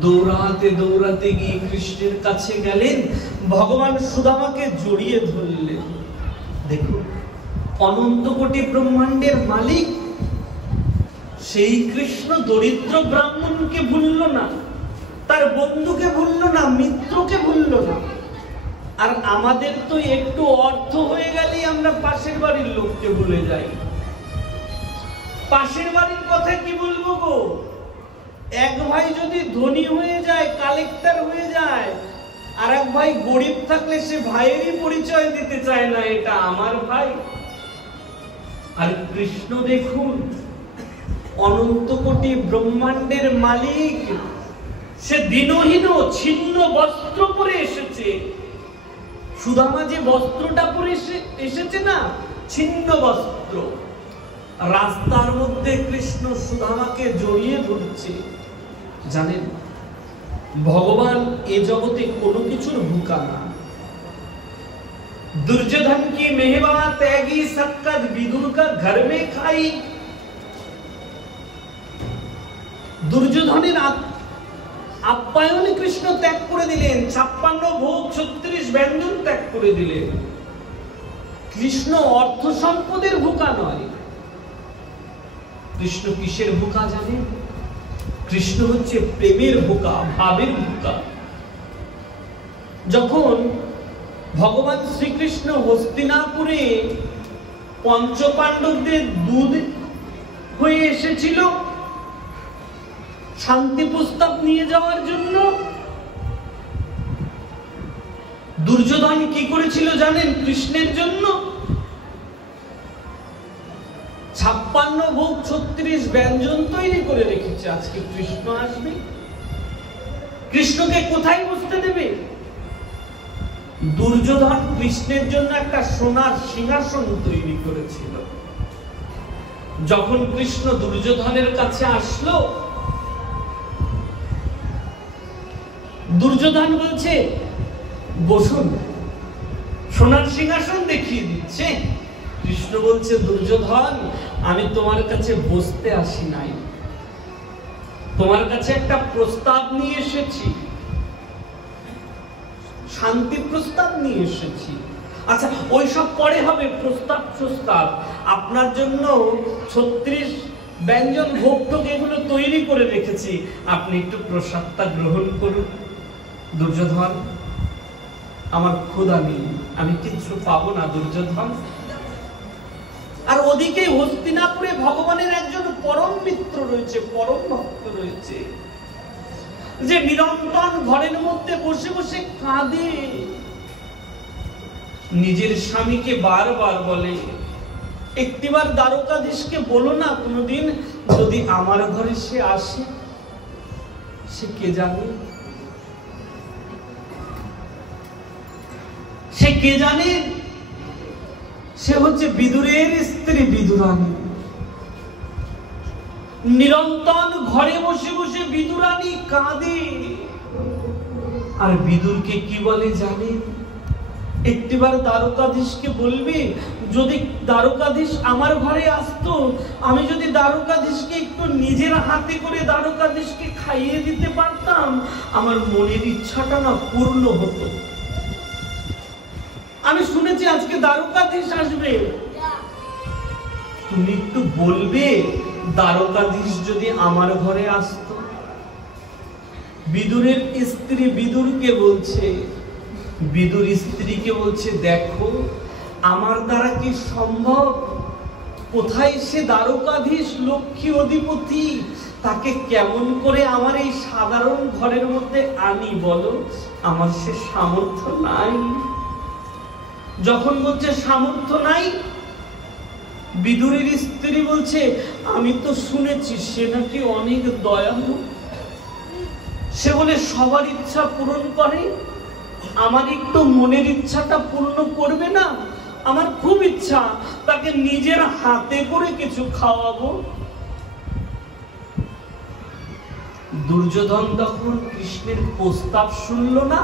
দৌড়াতে দৌড়াতে গিয়ে কৃষ্ণের কাছে গেলেন, ভগবান সুদামাকে জড়িয়ে ধরলেন। দেখুন, অনন্ত কোটি ব্রহ্মাণ্ডের মালিক সেই কৃষ্ণ দরিদ্র ব্রাহ্মণকে ভুলল না, তার বন্ধুকে ভুলল না, মিত্রকে ভুলল না। আর আমাদের তো একটু অর্থ হয়ে গেলেই আমরা পাশের বাড়ির লোককে ভুলে যাই। পাশের বাড়ির কথা কি বলবো গো? এক ভাই যদি ধনী হয়ে যায়, কালেক্টর হয়ে যায়, আর এক ভাই গরিব থাকলে সে ভাইয়েরই পরিচয় দিতে চায় না, এটা আমার ভাই। আর কৃষ্ণ দেখুন, অনন্ত কোটি ব্রহ্মাণ্ডের মালিক, সে দীনহীন ছিন্ন বস্ত্র পরে এসেছে। সুদামা যে বস্ত্রটা পরে এসেছে না, ছিন্ন বস্ত্র, রাস্তার মধ্যে কৃষ্ণ সুদামাকে জড়িয়ে ধরছে। জানেন, ভগবান এ জগতে কোনো কিছুর ভুকা না। दुर्योधन की मेहवा त्यागी सक्कत विदुर का घर में खाई। দুর্যোধনের আপ্যায়নে কৃষ্ণ ত্যাগ করে দিলেন, 56 ভোগ 36 ব্যঞ্জন ত্যাগ করে দিলেন। কৃষ্ণ অর্থ সম্পদের ভুকা নয়। কৃষ্ণ কিসের ভুকা জানেন? কৃষ্ণ হচ্ছে প্রেমের ভুকা, ভাবের ভুকা। যখন ভগবান শ্রীকৃষ্ণ হস্তিনাপুরে পঞ্চপাণ্ডবদের দুধ হয়ে এসেছিল শান্তি প্রস্তাব নিয়ে যাওয়ার জন্য, দুর্যোধন কি করেছিল জানেন? কৃষ্ণের জন্য 56 ভোগ 36 ব্যঞ্জন তৈরি করে রেখেছে। আজকে কৃষ্ণ আসবে, কৃষ্ণকে কোথায় বসতে দেবে? দুর্যোধন কৃষ্ণের জন্য একটা সোনার সিংহাসন তৈরি করেছিল। যখন কৃষ্ণ দুর্যোধনের কাছে আসলো, দুর্যোধন বলছে বসুন, সোনার সিংহাসন দেখিয়ে দিচ্ছে। কৃষ্ণ বলছে, দুর্যোধন, আমি তোমার কাছে বসতে আসি নাই, তোমার কাছে একটা প্রস্তাব নিয়ে এসেছি, শান্তি প্রস্তাব নিয়ে এসেছি। আচ্ছা, ওই সব পরে হবে, প্রস্তাব আপনার জন্য 36 ব্যঞ্জন ভোগ টোক এগুলো তৈরি করে রেখেছি, আপনি একটু প্রসাদটা গ্রহণ করুন। দুর্যোধন, আমার ক্ষুধা নেই, আমি কিছু পাবো না দুর্যোধন। আর ওদিকে হস্তিনাপুরে ভগবানের একজন পরম মিত্র রয়েছে, পরম ভক্ত রয়েছে, যে নিরন্তর ঘরের মধ্যে বসে বসে কাঁদে, নিজের স্বামীকে বারবার বলে, একটিবার দ্বারকাধীশকে বলো না কোনোদিন যদি আমার ঘরে সে আসে। সে কে জানে, সে কে জানে? সে হচ্ছে বিদুরের স্ত্রী বিদুরানী। নিরন্তর ঘরে বসে বসে বিদুরানী কাঁদে, আর বিদুরকে কি বলে জানে? একটিবার দ্বারকাধীশকে বলবে যদি দ্বারকাধীশ আমার ঘরে আসতো, আমি যদি দ্বারকাধীশকে একটু নিজের হাতে করে দ্বারকাধীশকে খাইয়ে দিতে পারতাম, আমার মনের ইচ্ছাটা না পূর্ণ হতো। আমি শুনেছি আজকে দ্বারকাধীশ আসবে, তুমি একটু বলবে দ্বারকাধীশ যদি আমার ঘরে আসতো। বিদুরের স্ত্রী বিদুরকে বলছে, বিদুর স্ত্রীকে বলছে, দেখো আমার দ্বারা কি সম্ভব? কোথায় সে দ্বারকাধীশ, লক্ষ্মী অধিপতি, তাকে কেমন করে আমার এই সাধারণ ঘরের মধ্যে আনি বলো? আমার সে সামর্থ্য নাই। যখন বলছে সামর্থ্য নাই, বিদুরের স্ত্রী বলছে, আমি তো শুনেছি সে নাকি অনেক দয়ালু, সে বলে সবার ইচ্ছা পূরণ করে, আমার একটু মনের ইচ্ছাটা পূর্ণ করবে না? আমার খুব ইচ্ছা তাকে নিজের হাতে করে কিছু খাওয়াবো। দুর্যোধন তখন কৃষ্ণের প্রস্তাব শুনল না।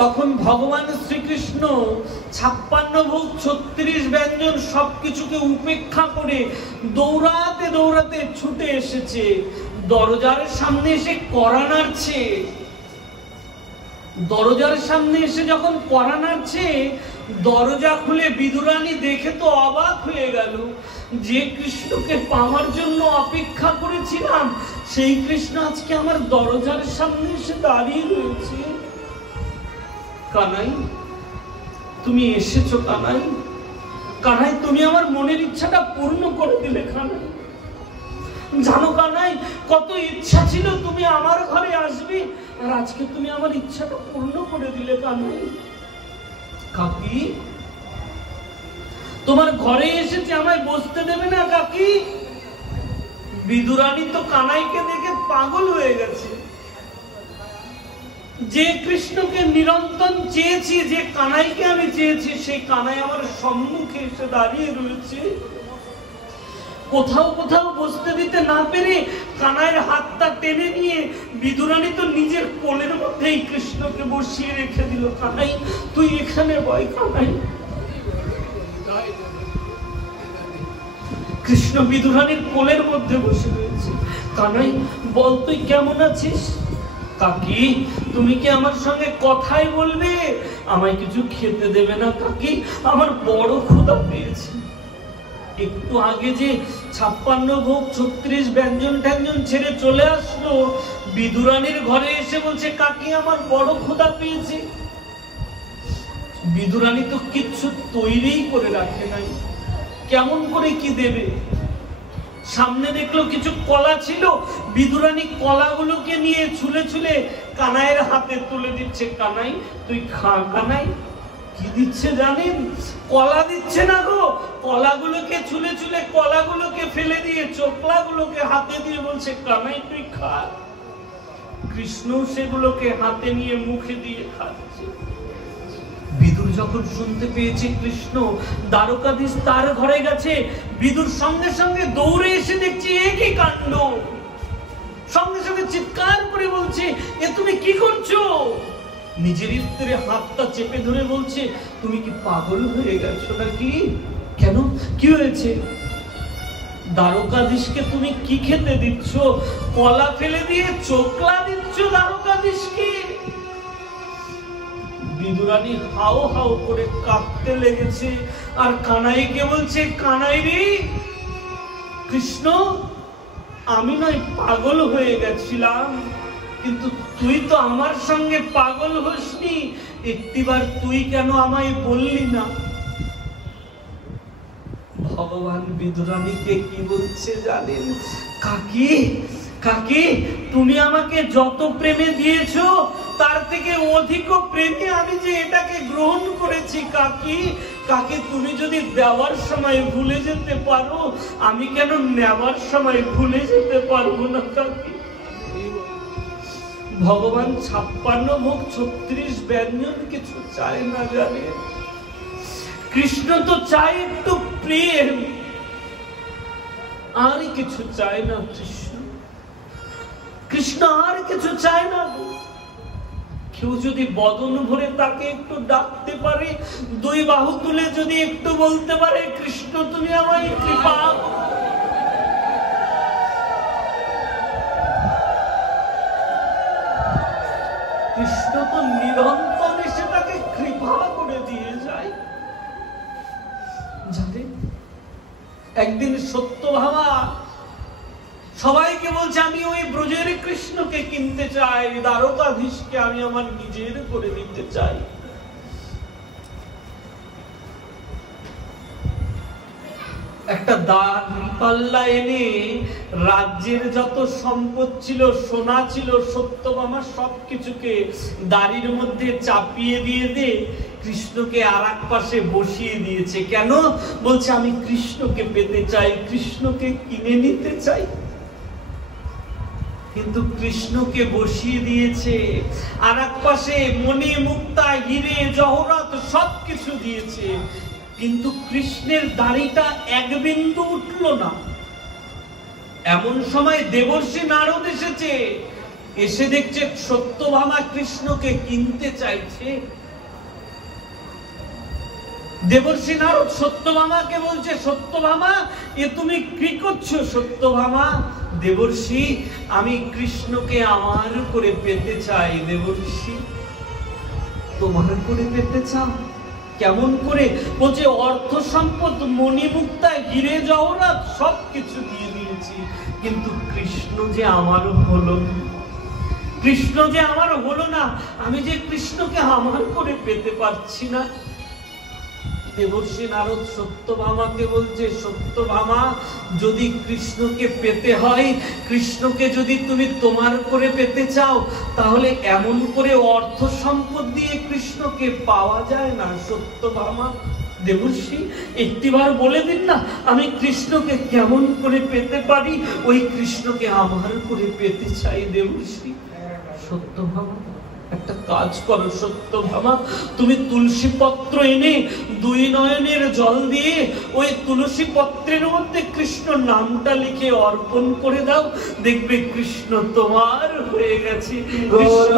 তখন ভগবান শ্রীকৃষ্ণ 56 ভোগ 36 ব্যঞ্জন সবকিছুকে উপেক্ষা করে দৌড়াতে দৌড়াতে ছুটে এসেছে, দরজার সামনে এসে কড়া নাড়ছে। দরজার সামনে এসে যখন কড়া নাড়ছে, দরজা খুলে বিদুরানী দেখে তো অবাক হয়ে গেল, যে কৃষ্ণকে পাওয়ার জন্য অপেক্ষা করেছিলাম সেই কৃষ্ণ আজকে আমার দরজার সামনে এসে দাঁড়িয়ে রয়েছে। কানাই, তুমি এসেছো কানাই, কানাই তুমি আমার মনের ইচ্ছাটা পূর্ণ করে দিলে কানাই। জানো কানাই, কত ইচ্ছা ছিল তুমি আমার ঘরে আসবে, আর আজকে তুমি আমার ইচ্ছাটা পূর্ণ করে দিলে কানাই। কাকি, তোমার ঘরে এসেছে, আমায় বসতে দেবে না কাকি? বিদুরানী তো কানাইকে দেখে পাগল হয়ে গেছে। যে কৃষ্ণকে নিরন্তর চেয়েছি, যে কানাইকে আমি চেয়েছি, সেই কানাই আমার সম্মুখে এসে দাঁড়িয়ে রয়েছে। কোথাও কোথাও বসতে দিতে না পেরে কানাইয়ের হাতটা টেনে নিয়ে বিদুরানী তো নিজের কোলের মধ্যেই কৃষ্ণকে বসিয়ে রেখে দিল। কানাই, তুই এখানে বয়। কানাই, কৃষ্ণ বিদুরানীর কোলের মধ্যে বসে রয়েছে। কানাই, বল তুই কেমন আছিস? কাকি, তুমি কি আমার সঙ্গে কথাই বলবে? আমায় কিছু খেতে দেবে না কাকি? আমার বড় ক্ষুধা পেয়েছে। একটু আগে যে 56 ভোগ 36 ব্যঞ্জন ট্যাঞ্জন ছেড়ে চলে আসলো, বিদুরানীর ঘরে এসে বলছে, কাকি আমার বড় ক্ষুধা পেয়েছে। বিদুরানী তো কিচ্ছু তৈরি করে রাখে নাই, কেমন করে কি দেবে? সামনে দেখলো কিছু কলা ছিল, বিদুরানী কলাগুলোকে নিয়ে ছুলে ছুলে কানাইয়ের হাতে তুলে দিচ্ছে। কানাই, তুই খা। কানাই কি দিচ্ছে জানেন? কলা দিচ্ছে না গো, কলাগুলোকে ছুলে ছুলে কলাগুলোকে ফেলে দিয়ে চোকলাগুলোকে হাতে দিয়ে বলছে, কানাই তুই খা। কৃষ্ণ সেগুলোকে হাতে নিয়ে মুখে দিয়ে খাচ্ছে। বিদুর যখন শুনতে পেয়েছে কৃষ্ণ দ্বারকাধীশ তার ঘরে গেছে, বিদুর সঙ্গে সঙ্গে দৌড়ে এসে দেখছে এ কি কাণ্ড। সঙ্গে সঙ্গে চিৎকার করে বলছে, এ তুমি কি করছো? নিজের স্ত্রীর হাতটা চেপে ধরে বলছে, তুমি কি পাগল হয়ে গেছো নাকি? কেন, কি হয়েছে? দ্বারকাধীশকে তুমি কি খেতে দিচ্ছ? কলা ফেলে দিয়ে চোকলা দিচ্ছ দ্বারকাধীশকে। বিদুরানী হাও হাও করে কাঁদতে লেগেছে, আর কানাইকে বলছে, কানাই রে কৃষ্ণ, আমি নয় পাগল হয়ে গেছিলাম, কিন্তু তুই তো আমার সঙ্গে পাগল হসনি, একটিবার তুই কেন আমায় বললি না? ভগবান বিদুরানীকে কি বলছে জানেন? কাকি, কাকি, তুমি আমাকে যত প্রেমে দিয়েছো তার থেকে অধিক প্রেমে আমি যে এটাকে গ্রহণ করেছি। কাকি, কাকি, তুমি যদি দেওয়ার সময় ভুলে যেতে পারো, আমি কেন নেওয়ার সময় ভুলে যেতে পারবো না? কাকি, ভগবান 56 ভোগ 36 ব্যঞ্জন কিছু চায় না জানে। কৃষ্ণ তো চায় একটু প্রেম, আর কিছু চায় না। কৃষ্ণ, কৃষ্ণ আর কিছু চায় না। কেউ যদি বদন ভরে তাকে একটু ডাকতে পারে, দুই বাহু তুলে যদি একটু বলতে পারে, কৃষ্ণ তুমি আমায় কৃপা, কৃষ্ণ তো নিরন্তর এসে তাকে কৃপা করে দিয়ে যায়। জানেন, একদিন সত্যভামা সবাইকে বলছে, আমি ওই ব্রজের কৃষ্ণকে কিনতে চাই, দ্বারকাধীশকে আমি আমার নিজের করে নিতে চাই। একটা দাঁড়িপাল্লা এনে রাজ্যের যত সম্পদ ছিল, সোনা ছিল, সত্যভামা সবকিছুকে দাড়ির মধ্যে চাপিয়ে দিয়ে কৃষ্ণকে আর এক পাশে বসিয়ে দিয়েছে। কেন? বলছে আমি কৃষ্ণকে পেতে চাই, কৃষ্ণকে কিনে নিতে চাই। কিন্তু কৃষ্ণকে বসিয়ে দিয়েছে, আর এক পাশে মণি মুক্তা হিরে জহরত সবকিছু দিয়েছে, কিন্তু কৃষ্ণের দাড়িটা এক বিন্দু উঠল না। এমন সময় দেবর্ষি নারদ এসেছে, এসে দেখছে সত্যভামা কৃষ্ণকে কিনতে চাইছে। দেবর্ষি নারদ সত্যভামাকে বলছে, সত্যভামা এ তুমি কি করছো? সত্যভামা, দেবর্ষি আমি কৃষ্ণকে আমার করে পেতে চাই। দেবর্ষি, তোমার করে পেতে চাও? কেমন করে? বলছে অর্থ সম্পদ, মণিমুক্তা হিরে জহরাত সবকিছু দিয়ে দিয়েছি, কিন্তু কৃষ্ণ যে আমার হলো না, কৃষ্ণ যে আমার হলো না, আমি যে কৃষ্ণকে আমার করে পেতে পারছি না। দেবর্ষি নারদ সত্যভামাকে বলছে, সত্যভামা যদি কৃষ্ণকে পেতে হয়, কৃষ্ণকে যদি তুমি তোমার করে পেতে চাও, তাহলে এমন করে অর্থ সম্পদ দিয়ে কৃষ্ণকে পাওয়া যায় না। সত্যভামা, দেবর্ষি একটিবার বলে দিন না, আমি কৃষ্ণকে কেমন করে পেতে পারি? ওই কৃষ্ণকে আমার করে পেতে চাই। দেবর্ষি, সত্যভামা একটা কাজ করো, সত্যভামা তুমি তুলসী পত্র এনে দুই নয়নের জল দিয়ে ওই তুলসী পত্রের মধ্যে কৃষ্ণ নামটা লিখে অর্পণ করে দাও, দেখবে কৃষ্ণ তোমার হয়ে গেছে। কৃষ্ণ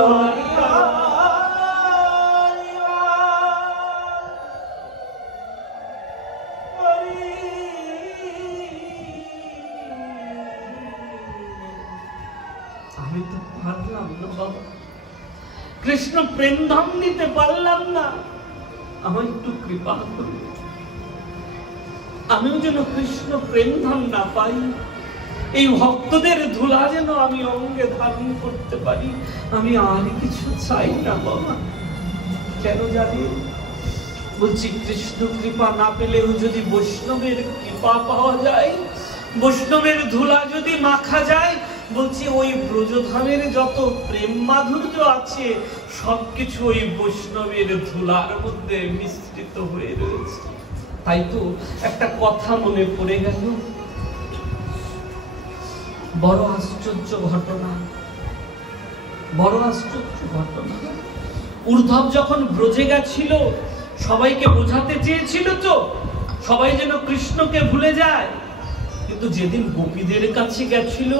আমি তো পারলাম না বাবা, কৃষ্ণ প্রেম ধাম নিতে পারলাম না, আমার একটু কৃপা করুন, আমিও যেন কৃষ্ণ প্রেম ধাম না পাই, এই ভক্তদের ধুলা যেন আমি অঙ্গে ধারণ করতে পারি। আমি আর কিছু চাই না বাবা। কেন জানি? বলছি কৃষ্ণ কৃপা না পেলেও যদি বৈষ্ণবের কৃপা পাওয়া যায়, বৈষ্ণবের ধুলা যদি মাখা যায়, বলছি ওই ব্রজধামের যত প্রেম মাধুর্য আছে সবকিছু ওই বৈষ্ণবের ধুলার মধ্যে মিশ্রিত হয়ে রয়েছে। তাই তো একটা কথা মনে পড়ে গেল, বড় আশ্চর্য ঘটনা, বড় আশ্চর্য ঘটনা। উদ্ধব যখন ব্রজে গেছিল, সবাইকে বোঝাতে চেয়েছিল তো সবাই যেন কৃষ্ণকে ভুলে যায়, কিন্তু যেদিন গোপীদের কাছে গেছিল,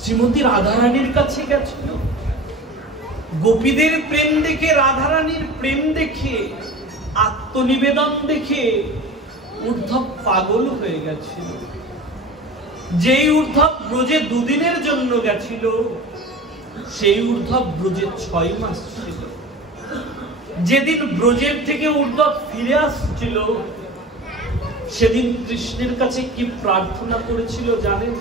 শ্রীমতী রাধারানীর কাছে গেছিল, গোপীদের প্রেম দেখে, রাধারানীর প্রেম দেখে, আত্মনিবেদন দেখে উদ্ধব পাগল হয়ে গেছিল। যেই উদ্ধব ব্রজে দুদিনের জন্য গেছিল, সেই উদ্ধব ব্রজে 6 মাস ছিল। যেদিন ব্রজের থেকে উদ্ধব ফিরে আসছিল, সেদিন কৃষ্ণের কাছে কি প্রার্থনা করেছিল জানেন?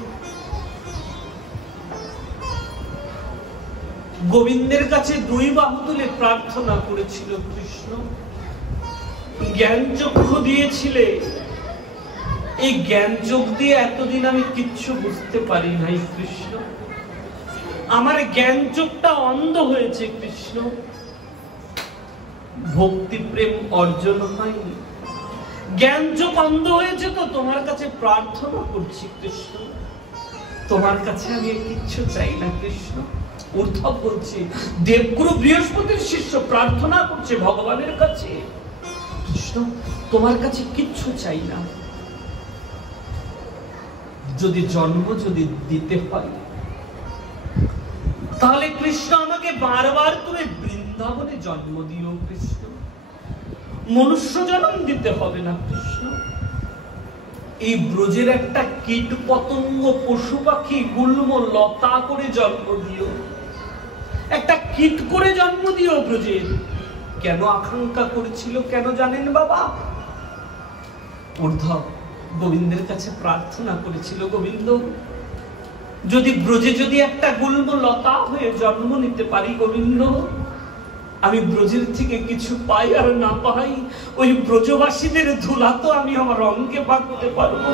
গোবিন্দের কাছে 2 বাহু তুলে প্রার্থনা করেছিল, কৃষ্ণ জ্ঞান চক্ষু দিয়েছিলে, এই জ্ঞান চোখ দিয়ে এতদিন আমি কিচ্ছু বুঝতে পারি নাই কৃষ্ণ, আমার জ্ঞান চোখটা অন্ধ হয়েছে কৃষ্ণ, ভক্তি প্রেম অর্জন হয়নি, জ্ঞান চোখ অন্ধ হয়েছে, তো তোমার কাছে প্রার্থনা করছি কৃষ্ণ, তোমার কাছে আমি কিচ্ছু চাই না কৃষ্ণ। উদ্ধব বলছে, দেবগুরু বৃহস্পতির শিষ্য প্রার্থনা করছে ভগবানের কাছে, কৃষ্ণ তোমার কাছে কিচ্ছু চাই না, যদি জন্ম যদি দিতে হয় তাহলে কৃষ্ণ আমাকে বারবার তুমি বৃন্দাবনে জন্ম দিও কৃষ্ণ, মনুষ্য জন্ম দিতে হবে না কৃষ্ণ, এই ব্রজের একটা কীট পতঙ্গ পশু পাখি গুল্ম লতা করে জন্ম দিও, একটা কীট করে জন্ম দিও ব্রজের। কেন আকাঙ্ক্ষা করেছিল কেন জানেন বাবা? উদ্ধব গোবিন্দের কাছে প্রার্থনা করেছিল, গোবিন্দ যদি ব্রজে যদি একটা গুল্ম লতা হয়ে জন্ম নিতে পারি গোবিন্দ, আমি ব্রজের থেকে কিছু পাই আর না পাই, ওই ব্রজবাসীদের ধুলা তো আমি আমার অঙ্গে পাকতে পারবো।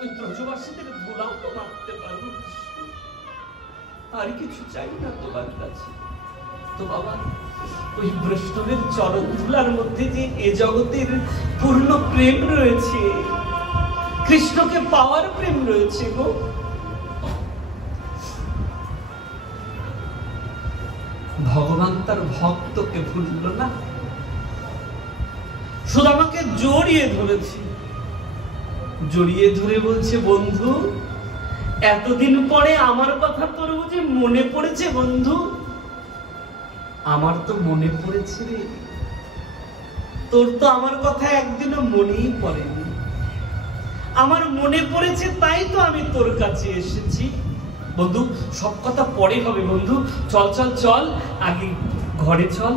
ওই ব্রজবাসীদের ধুলাও তো মারতে পারবো, আর কিছু চাই না তোমার কাছে। তো বাবা ওই বৈষ্ণবের চরণ ধুলার মধ্যে যে এ জগতের পূর্ণ প্রেম রয়েছে, কৃষ্ণকে পাওয়ার প্রেম রয়েছে গো। ভগবান তার ভক্তকে ভুলল না, শুধু আমাকে জড়িয়ে ধরেছে, জড়িয়ে ধরে বলছে, বন্ধু এতদিন পরে আমার কথা তোর বুঝি মনে পড়েছে বন্ধু? আমার তো মনে পড়েছে রে, তোর তো আমার কথা একদিনও মনেই পড়েনি, আমার মনে পড়েছে তাই তো আমি তোর কাছে এসেছি। বন্ধু সব কথা পরে হবে বন্ধু, চল চল চল আগে ঘরে চল।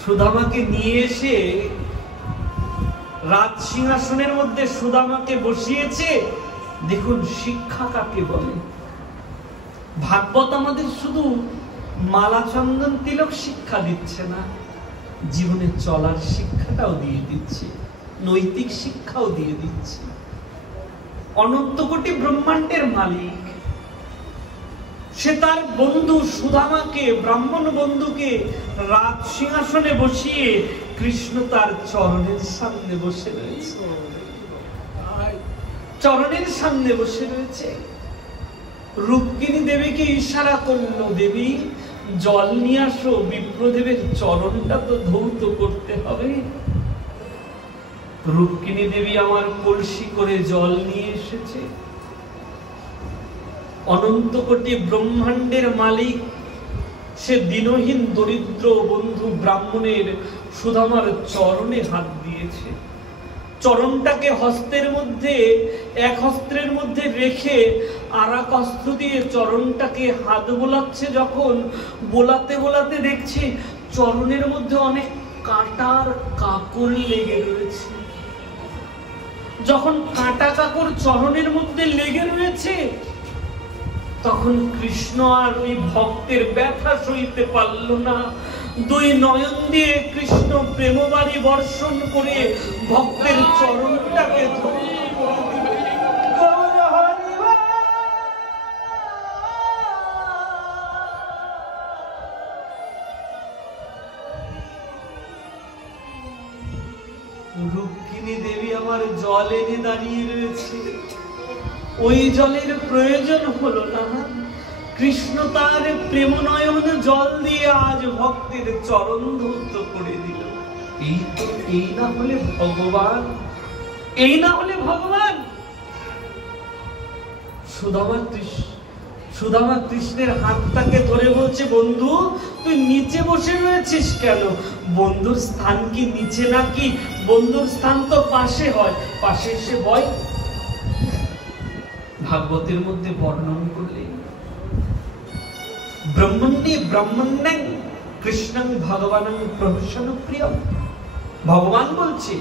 সুদামাকে নিয়ে এসে রাজ সিংহাসনের মধ্যে সুদামাকে বসিয়েছে। দেখুন শিক্ষা কাকে বলে। ভাগবত আমাদের শুধু মালা চন্দন তিলক শিক্ষা দিচ্ছে না, জীবনে চলার শিক্ষাটাও দিয়ে দিচ্ছে, নৈতিক শিক্ষাও দিয়ে দিচ্ছে। অনন্ত কোটি ব্রহ্মাণ্ডের মালিক, সে তার বন্ধু সুদামাকে, ব্রাহ্মণ বন্ধুকে রাজ সিংহাসনে বসিয়ে কৃষ্ণ তার চরণের সামনে বসে রয়েছে, চরণের সামনে বসে রয়েছে। রুক্মিণী দেবীকে ইশারা করলো, দেবী জল নিয়ে আসো, বিপ্রদেবের চরণটা তো ধৌত করতে হবে। রুক্মিণী দেবী আমার কলসি করে জল নিয়ে এসেছে। অনন্ত কোটি ব্রহ্মাণ্ডের মালিক, সে দিনহীন দরিদ্র বন্ধু ব্রাহ্মণের সুদামার চরণে হাত দিয়েছে। চরণটাকে হস্তের মধ্যে, এক হস্তের মধ্যে রেখে আর এক হস্ত দিয়ে চরণটাকে হাত বোলাচ্ছে। যখন বোলাতে বোলাতে দেখছি চরণের মধ্যে অনেক কাঁটার কাকর লেগে রয়েছে। যখন কাঁটা কাকর চরণের মধ্যে লেগে রয়েছে, তখন কৃষ্ণ আর ওই ভক্তের ব্যথা সইতে পারল না। দুই নয়ন দিয়ে কৃষ্ণ প্রেমবাড়ি বর্ষণ করে ভক্তের চরণটাকে ধরে রুক্মিণী দেবী আমার জল এনে দাঁড়িয়ে রয়েছে। ওই জলের প্রয়োজন হলো না, কৃষ্ণ তার প্রেম নয়ন জল দিয়ে আজ ভক্তের চরণ ধৌত করে দিল। এই না হলে ভগবান, এই না হলে ভগবান। সুদামা কৃষ্ণের হাতটাকে ধরে বলছে, বন্ধু তুই নিচে বসে রয়েছিস কেন? বন্ধুর স্থান কি নিচে নাকি? বন্ধুর স্থান তো পাশে হয়, পাশে এসে বয়। ভাগবতের মধ্যে বর্ণন করলেন, ব্রহ্মণ্যে ব্রহ্মণ্যং কৃষ্ণং ভগবানং প্রহসন প্রিয়ম। ভগবান বলছে,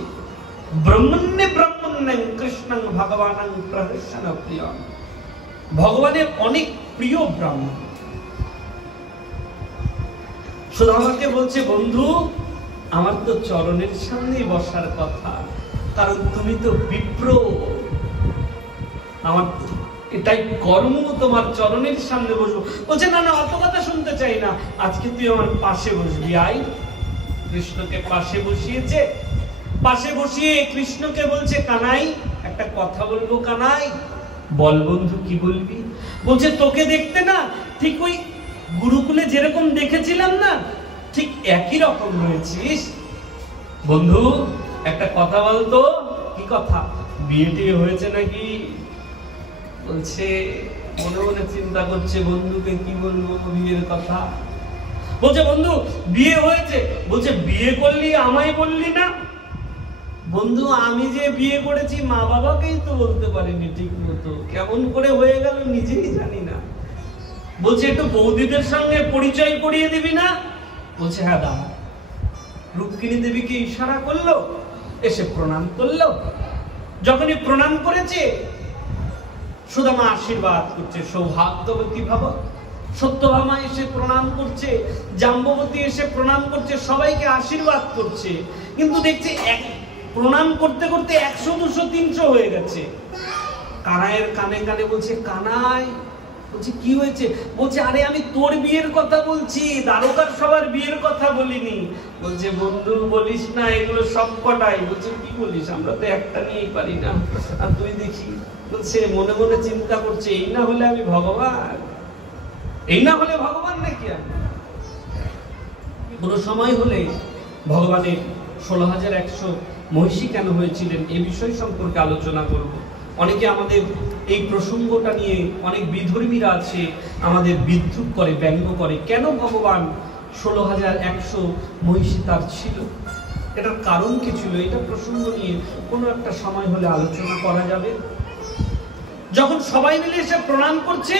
ব্রহ্মণ্যে ব্রহ্মণ্যং কৃষ্ণং ভগবানং প্রহসন প্রিয়ম। ভগবানের অনেক প্রিয় ব্রাহ্মণ। সুদামাকে বলছে, বন্ধু আমার তো চরণের সামনেই বসার কথা, কারণ তুমি তো বিপ্র, আমার এটাই কর্ম তোমার চরণের সামনে বসবো। বলছে, না না অত কথা শুনতে চাই না, আজকে তুই আমার পাশে বসবি, আয়। কৃষ্ণকে পাশে বসিয়েছে, পাশে বসিয়ে কৃষ্ণকে বলছে, কানাই একটা কথা বলবো। কানাই বল বন্ধু, কি বলবি? বলছে, তোকে দেখতে না ঠিক ওই গুরুকুলে যেরকম দেখেছিলাম না, ঠিক একই রকম রয়েছিস। বন্ধু একটা কথা বলতো। কি কথা? বিয়ে টিয়ে হয়েছে নাকি? বলছে, মনে মনে চিন্তা করছে, বন্ধুকে কি বলবো বিয়ের কথা। বলছে, বন্ধু বিয়ে হয়েছে। বলছে, বিয়ে করলি আমায় বললি না? বন্ধু আমি যে বিয়ে করেছি মা বাবাকেই তো বলতে পারিনি ঠিক মতো, কেমন করে হয়ে গেল নিজেই জানি না। বলছে, একটু বৌদিদের সঙ্গে পরিচয় করিয়ে দিবি না? বলছে, হ্যাঁ দাঁড়া। রুক্মিণী দেবীকে ইশারা করলো, এসে প্রণাম করলো। যখনই প্রণাম করেছে, সুদামা আশীর্বাদ করছে, সৌভাগ্যবতী ভাব। সত্যভামা এসে প্রণাম করছে, জাম্ববতী এসে প্রণাম করছে, সবাইকে আশীর্বাদ করছে। কিন্তু দেখছে প্রণাম করতে করতে 100, 200, 300 হয়ে গেছে। কানাইয়ের কানে কানে বলছে, কানাই। বলছে, কি হয়েছে? বলছে, আরে আমি তোর বিয়ের কথা বলছি, দ্বারকার সবার বিয়ের কথা বলিনি। বলছে, বন্ধু বলিস না, এগুলো সব কটাই। বলছে, কি বলিস? আমরা তো একটা নিয়েই পারি না, আর তুই দেখি। বলছে, মনে মনে চিন্তা করছে, এই না হলে আমি ভগবান, এই না হলে ভগবান নাকি আমি? কোন সময় হলে ভগবানের 16,100 মহিষী কেন হয়েছিলেন এ বিষয় সম্পর্কে আলোচনা করব। অনেকে আমাদের এই প্রসঙ্গটা নিয়ে, অনেক বিধর্মীরা আছে, আমাদের বিদ্রুপ করে, ব্যঙ্গ করে, কেন ভগবান 16,100 মহিষী তার ছিল, এটার কারণ কি ছিল? এটা প্রসঙ্গ নিয়ে কোনো একটা সময় হলে আলোচনা করা যাবে। যখন সবাই মিলে এসে প্রণাম করছে,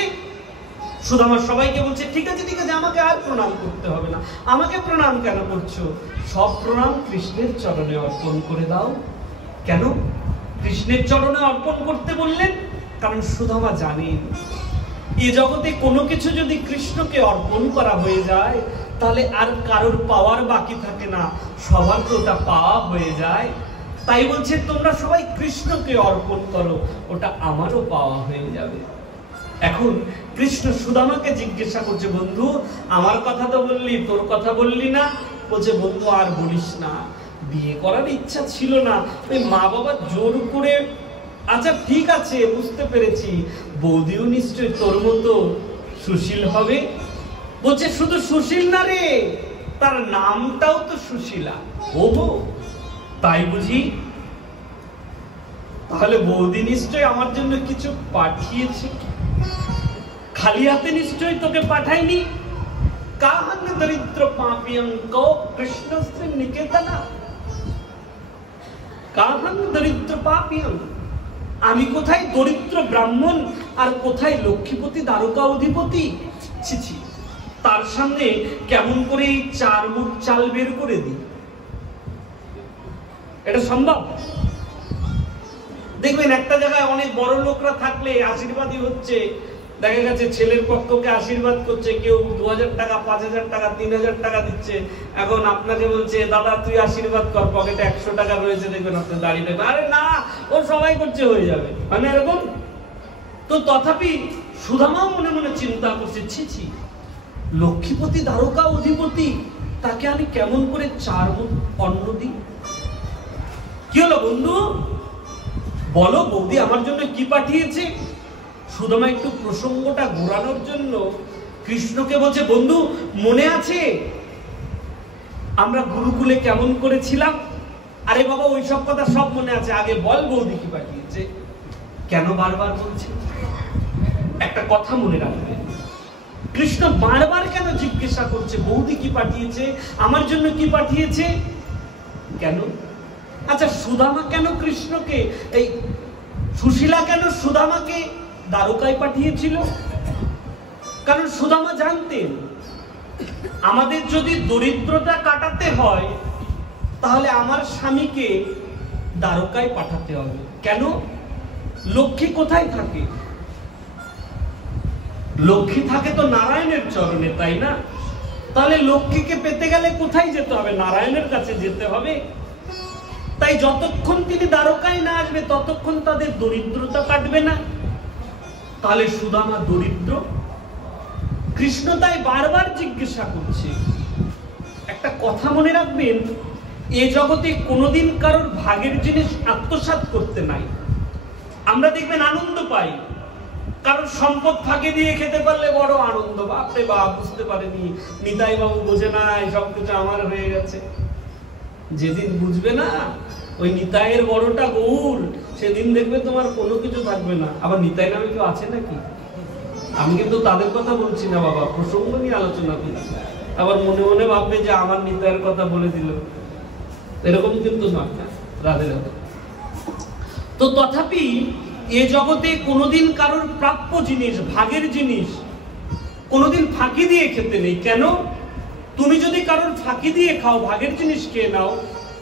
সুদামা সবাইকে বলছে, ঠিক আছে ঠিক আছে, আমাকে আর প্রণাম করতে হবে না। আমাকে প্রণাম কেন করছো? সব প্রণাম কৃষ্ণের চরণে অর্পণ করে দাও। কেন কৃষ্ণের চরণে অর্পণ করতে বললেন? কারণ সুদামা জানেন, এ জগতে কোনো কিছু যদি কৃষ্ণকে অর্পণ করা হয়ে যায়, তাহলে আর কারোর পাওয়ার বাকি থাকে না, সবার তো ওটা পাওয়া হয়ে যায়। তাই বলছে, তোমরা সবাই কৃষ্ণকে অর্পণ করো, ওটা আমারও পাওয়া হয়ে যাবে। এখন কৃষ্ণ সুদামাকে জিজ্ঞাসা করছে, বন্ধু আমার কথা তো বললি, তোর কথা বললি না? বলছে, বন্ধু আর বলিস না, বিয়ে করার ইচ্ছা ছিল না, ওই মা বাবা জোর করে। আচ্ছা ঠিক আছে, বুঝতে পেরেছি, বৌদিও নিশ্চয় তোর মতো সুশীল হবে। বলছে, শুধু সুশীল না রে, তার নামটাও তো সুশীলা। ওহো তাই বুঝি? তাহলে বৌদি নিশ্চয় আমার জন্য কিছু পাঠিয়েছে, খালি হাতে নিশ্চয় তোকে পাঠায়নি। কাহান দরিদ্র পাপিয়ঙ্ক কৃষ্ণ শ্রী নিকেতনা, কাহান দরিদ্র পাপিয়ং। আমি কোথায় দরিদ্র ব্রাহ্মণ, আর কোথায় লক্ষ্মীপতি দ্বারকা অধিপতি? ছি, তার সামনে কেমন করে 4 মুঠ চাল বের করে দিই? এটা সম্ভব? দেখবেন একটা জায়গায় অনেক বড় লোকরা থাকলে আশীর্বাদই হচ্ছে, দেখা গেছে ছেলের পক্ষকে আশীর্বাদ করছে, কেউ 2,000 টাকা, 5,000 টাকা, 3,000 টাকা দিচ্ছে। এখন আপনাকে বলছে, দাদা তুই আশীর্বাদ কর, পকেটে 100 টাকা রয়েছে, দেখবেন আপনি দাঁড়িয়ে থাকবেন, আরে না ও সবাই করছে, হয়ে যাবে, মানে এরকম। তো তথাপি সুদামাও মনে মনে চিন্তা করছে, ছি, লক্ষ্মীপতি দ্বারকা অধিপতি, তাকে আমি কেমন করে 4 মুঠ অন্ন দিই? কি হলো বন্ধু, বলো বৌদি আমার জন্য কি পাঠিয়েছে? সুদামা একটু প্রসঙ্গটা ঘোরানোর জন্য কৃষ্ণকে বলছে, বন্ধু মনে আছে আমরা গুরুকুলে কেমন করেছিলাম? আরে বাবা ওইসব কথা সব মনে আছে, আগে বল বৌদি কি পাঠিয়েছে। কেন বারবার বলছে? একটা কথা মনে রাখবে, কৃষ্ণ বারবার কেন জিজ্ঞাসা করছে বৌদি কি পাঠিয়েছে, আমার জন্য কি পাঠিয়েছে, কেন? আচ্ছা সুদামা কেন কৃষ্ণকে, এই সুশীলা কেন সুদামাকে দ্বারকায় পাঠিয়েছিল? কারণ সুদামা জানতেন আমাদের যদি দরিদ্রতা কাটাতে হয় তাহলে আমার স্বামীকে দ্বারকায় পাঠাতে হবে। কেন? লক্ষ্মী কোথায় থাকে? লক্ষ্মী থাকে তো নারায়ণের চরণে, তাই না? তাহলে লক্ষ্মীকে পেতে গেলে কোথায় যেতে হবে? নারায়ণের কাছে যেতে হবে। তাই যতক্ষণ তিনি দ্বারকায় না আসবে ততক্ষণ তাদের দরিদ্রতা কাটবে না। তাহলে সুদামা দরিদ্র, কৃষ্ণ তাই বারবার জিজ্ঞাসা করছে। একটা কথা মনে রাখবেন, এ জগতে কোনোদিন কারোর ভাগের জিনিস আত্মসাৎ করতে নাই। আমরা দেখবেন আনন্দ পাই, কারণ সম্পদ ফাঁকে দিয়ে খেতে পারলে বড় আনন্দ, বাপরে বাপ বুঝতে পারেনি, নিতাই বাবু বোঝে নাই, সবকিছু আমার হয়ে গেছে। যেদিন বুঝবে না ওই নিতাইয়ের বড়টা গৌর, সেদিন দেখবে তোমার কোনো কিছু থাকবে না। আবার নিতাই নামে কেউ আছে নাকি? আমি কিন্তু তাদের কথা বলছি না বাবা, প্রসঙ্গ নিয়ে আলোচনা করছি। আবার মনে মনে ভাববে যে আমার নিতাইয়ের কথা বলে দিল, এরকম কিন্তু নয়। রাধে রাধে। তো তথাপি এ জগতে কোনোদিন কারোর প্রাপ্য জিনিস, ভাগের জিনিস কোনোদিন ফাঁকি দিয়ে খেতে নেই। কেন? তুমি যদি কারোর ফাঁকি দিয়ে খাও, ভাগের জিনিস খেয়ে নাও,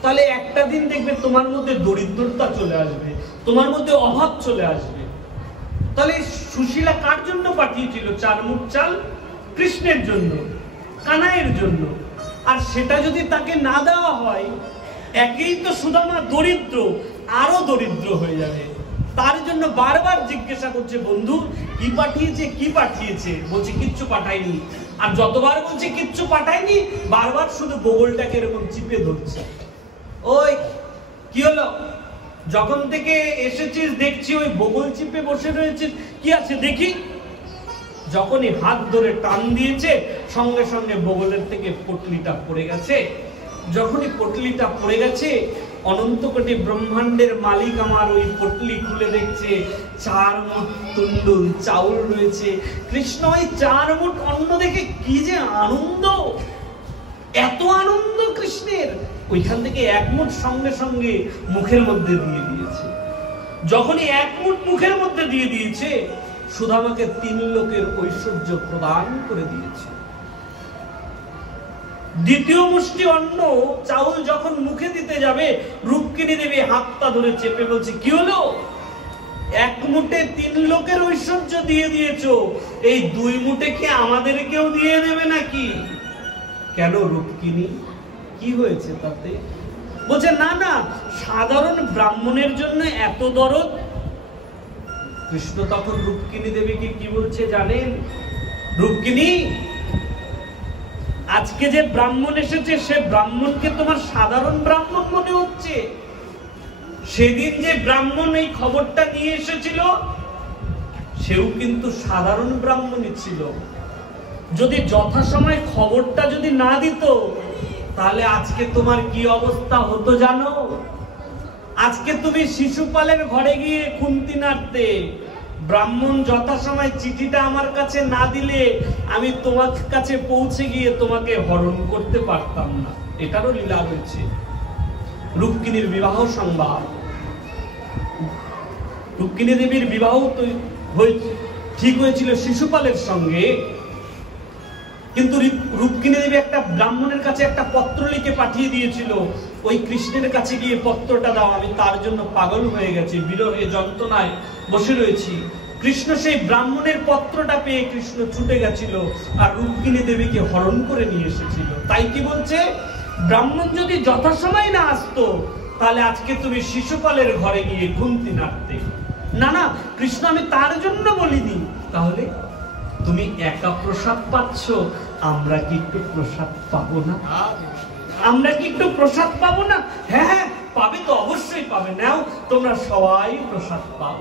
তাহলে একটা দিন দেখবে তোমার মধ্যে দরিদ্রতা চলে আসবে, তোমার মধ্যে অভাব চলে আসবে। তাহলে সুশীলা কার জন্য পাঠিয়েছিল 4 মুঠ চাল? কৃষ্ণের জন্য, কানাইয়ের জন্য। আর সেটা যদি তাকে না দেওয়া হয়, একেই তো সুদামা দরিদ্র, আরো দরিদ্র হয়ে যাবে। তার জন্য বারবার জিজ্ঞাসা করছে, বন্ধু কি পাঠিয়েছে, কি পাঠিয়েছে? বলছে কিচ্ছু পাঠায়নি। আর যতবার বলছে কিচ্ছু পাঠায়নি, বারবার শুধু বগলটাকে এরকম চিপে ধরছে। ওই কি হলো, যখন থেকে এসেছিস দেখছি ওই বগল চিপে বসে রয়েছিস, কি আছে দেখি। যখনই হাত ধরে টান দিয়েছে, সঙ্গে সঙ্গে বগলের থেকে পটলিটা পড়ে গেছে। যখনই পটলিটা পড়ে গেছে, অনন্ত কোটি ব্রহ্মাণ্ডের মালিক আমার ওই পটলি খুলে দেখছে 4 মুঠ তুন্ডুল চাউল রয়েছে। কৃষ্ণ ওই 4 মুঠ অন্ন দেখে কি যে আনন্দ, এত আনন্দ কৃষ্ণের, ওইখান থেকে 1 মুঠ সঙ্গে সঙ্গে মুখের মধ্যে দিয়ে দিয়েছে। যখনই 1 মুঠ মুখের মধ্যে দিয়ে দিয়েছে, সুদামাকে 3 লোকের ঐশ্বর্য প্রদান করে দিয়েছে। দ্বিতীয় মুষ্টি অন্ন চাউল যখন মুখে দিতে যাবে, রুক্মিণী দেবী হাতটা ধরে চেপে বলছে, কি হলো? 1 মুঠে 3 লোকের ঐশ্বর্য দিয়ে দিয়েছো, এই 2 মুঠে কি আমাদেরকেও দিয়ে দেবে নাকি? কেন রুক্মিণী, কি হয়েছে তাতে? বলছে না না, সাধারণ ব্রাহ্মণের জন্য এত দরদ। কৃষ্ণ তখন রুক্মিণী দেবীকে কি বলছে জানেন? রুক্মিণী, আজকে যে ব্রাহ্মণ এসেছে সে ব্রাহ্মণকে তোমার সাধারণ ব্রাহ্মণ মনে হচ্ছে? সেদিন যে ব্রাহ্মণ এই খবরটা নিয়ে এসেছিল সেও কিন্তু সাধারণ ব্রাহ্মণই ছিল। যদি যথাসময়ে খবরটা যদি না দিত, তাহলে আজকে তোমার কি অবস্থা হতো জানো? আজকে তুমি শিশুপালের ঘরে গিয়ে খুন্তি নাড়তে। ব্রাহ্মণ যথাসময় চিঠিটা আমার কাছে না দিলে আমি তোমার কাছে পৌঁছে গিয়ে তোমাকে হরণ করতে পারতাম না। এটারও লীলা হয়েছে। রুক্মিণীর বিবাহ সংবাদ, রুক্মিণী দেবীর বিবাহ ঠিক হয়েছিল শিশুপালের সঙ্গে, কিন্তু রুক্মিণী দেবী একটা ব্রাহ্মণের কাছে একটা পত্র লিখে পাঠিয়ে দিয়েছিল, ওই কৃষ্ণের কাছে গিয়ে পত্রটা দাও, আমি তার জন্য পাগল হয়ে গেছি, বিরহে যন্ত্রণায় বসে রয়েছি। কৃষ্ণ সেই ব্রাহ্মণের পত্রটা পেয়ে কৃষ্ণ ছুটে গেছিল আর রুক্মিণী দেবীকে হরণ করে নিয়ে এসেছিল। তাই কি বলছে, ব্রাহ্মণ যদি যথাসময় না আসতো তাহলে আজকে তুমি শিশুপালের ঘরে গিয়ে খুন্তি নাড়তে। না না কৃষ্ণ, আমি তার জন্য বলিনি। তাহলে তুমি একা প্রসাদ পাচ্ছ, আমরা কি একটু প্রসাদ পাবো না? আমরা কি একটু প্রসাদ পাবো না? হ্যাঁ পাবে তো, অবশ্যই পাবে, নাও তোমরা সবাই প্রসাদ পাও।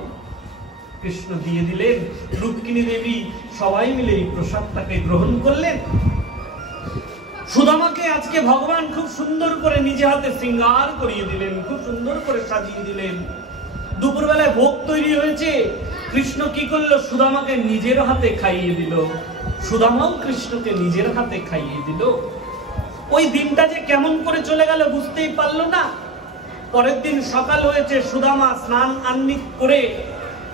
কৃষ্ণ দিয়ে দিলেন। রুক্মিণী দেবী সবাই মিলে এই প্রসাদটাকে গ্রহণ করলেন। সুদামাকে আজকে ভগবান খুব সুন্দর করে নিজে হাতে শৃঙ্গার করিয়ে দিলেন, খুব সুন্দর করে সাজিয়ে দিলেন। দুপুরবেলায় ভোগ তৈরি হয়েছে, কৃষ্ণ কি করলো? সুদামাকে নিজের হাতে খাইয়ে দিল। সুদামাও কৃষ্ণকে নিজের হাতে খাইয়ে দিল। ওই দিনটা যে কেমন করে চলে গেল বুঝতেই পারলো না। পরের দিন সকাল হয়েছে, সুদামা স্নান আহ্নিক করে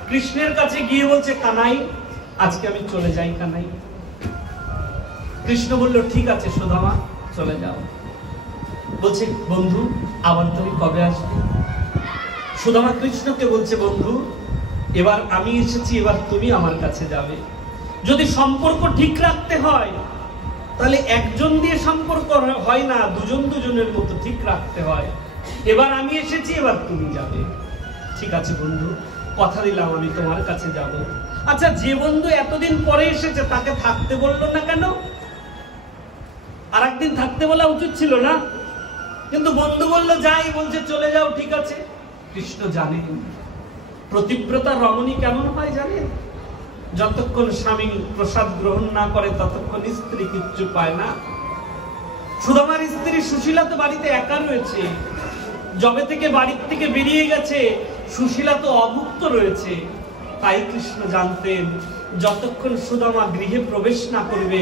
কৃষ্ণের কাছে গিয়ে বলছে, কানাই আজকে আমি চলে যাই কানাই। কৃষ্ণ বলল, ঠিক আছে সুদামা চলে যাও। বলছে, বন্ধু আবার তুমি কবে আসবে? সুদামা কৃষ্ণকে বলছে, বন্ধু এবার আমি এসেছি, এবার তুমি আমার কাছে যাবে। যদি সম্পর্ক ঠিক রাখতে হয় তাহলে একজন দিয়ে সম্পর্ক হয় না, দুজন দুজনের মতো ঠিক রাখতে হয়। এবার আমি এসেছি, এবার তুমি যাবে। ঠিক আছে বন্ধু, কথা দিলাম আমি তোমার কাছে যাব। আচ্ছা, যে বন্ধু এতদিন পরে এসেছে তাকে থাকতে বললো না কেন? আর একদিন থাকতে বলা উচিত ছিল না? কিন্তু বন্ধু বললো যাই, বলছে চলে যাও। ঠিক আছে। কৃষ্ণ জানেন প্রতিব্রতা রমণী কেমন হয় জানেন? যতক্ষণ স্বামী প্রসাদ গ্রহণ না করে ততক্ষণ স্ত্রী কিচ্ছু পায় না। সুদামার স্ত্রী সুশীলা তো বাড়িতে একা রয়েছে। যবে থেকে বাড়ির থেকে বেরিয়ে গেছে সুশীলা তো অভুক্ত রয়েছে। তাই কৃষ্ণ জানতেন যতক্ষণ সুদামা গৃহে প্রবেশ না করবে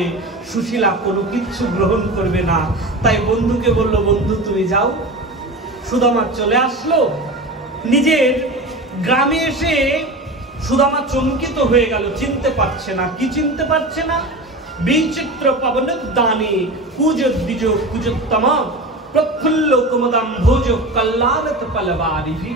সুশীলা কোনো কিছু গ্রহণ করবে না। তাই বন্ধুকে বলল, বন্ধু তুমি যাও। সুদামা চলে আসলো। নিজের গ্রামে এসে সুদামা চমকিত হয়ে গেল, চিনতে পারছে না। কি চিনতে পারছে না? বিচিত্র পবনোদ্যানে কুজ দ্বিজ কুজোত্তম প্রফুল্ল কুমুদম ভোজ কল্লালত পলবারিভি।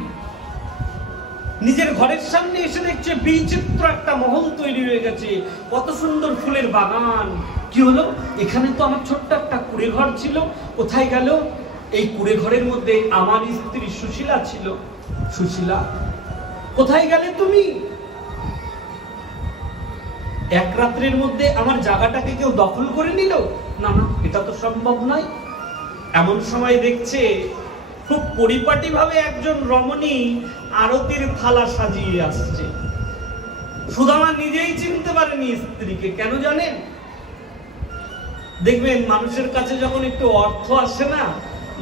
নিজের ঘরের সামনে এসে দেখছে বিচিত্র একটা মহল তৈরি হয়ে গেছে, কত সুন্দর ফুলের বাগান। কি হলো? এখানে তো আমার ছোট্ট একটা কুড়ে ঘর ছিল, কোথায় গেল? এই কুড়ে ঘরের মধ্যে আমার স্ত্রী সুশীলা ছিল। সুশীলা কোথায় গেলে তুমি? এক রাত্রের মধ্যে আমার জায়গাটাকে কেউ দখল করে নিল? না না, এটা তো সম্ভব নয়। এমন সময় দেখছে খুব পরিপাটি ভাবে একজন রমণী আরতির থালা সাজিয়ে আসছে। সুদামা নিজেই চিনতে পারেনি স্ত্রীকে। কেন জানেন? দেখবেন মানুষের কাছে যখন একটু অর্থ আসে না,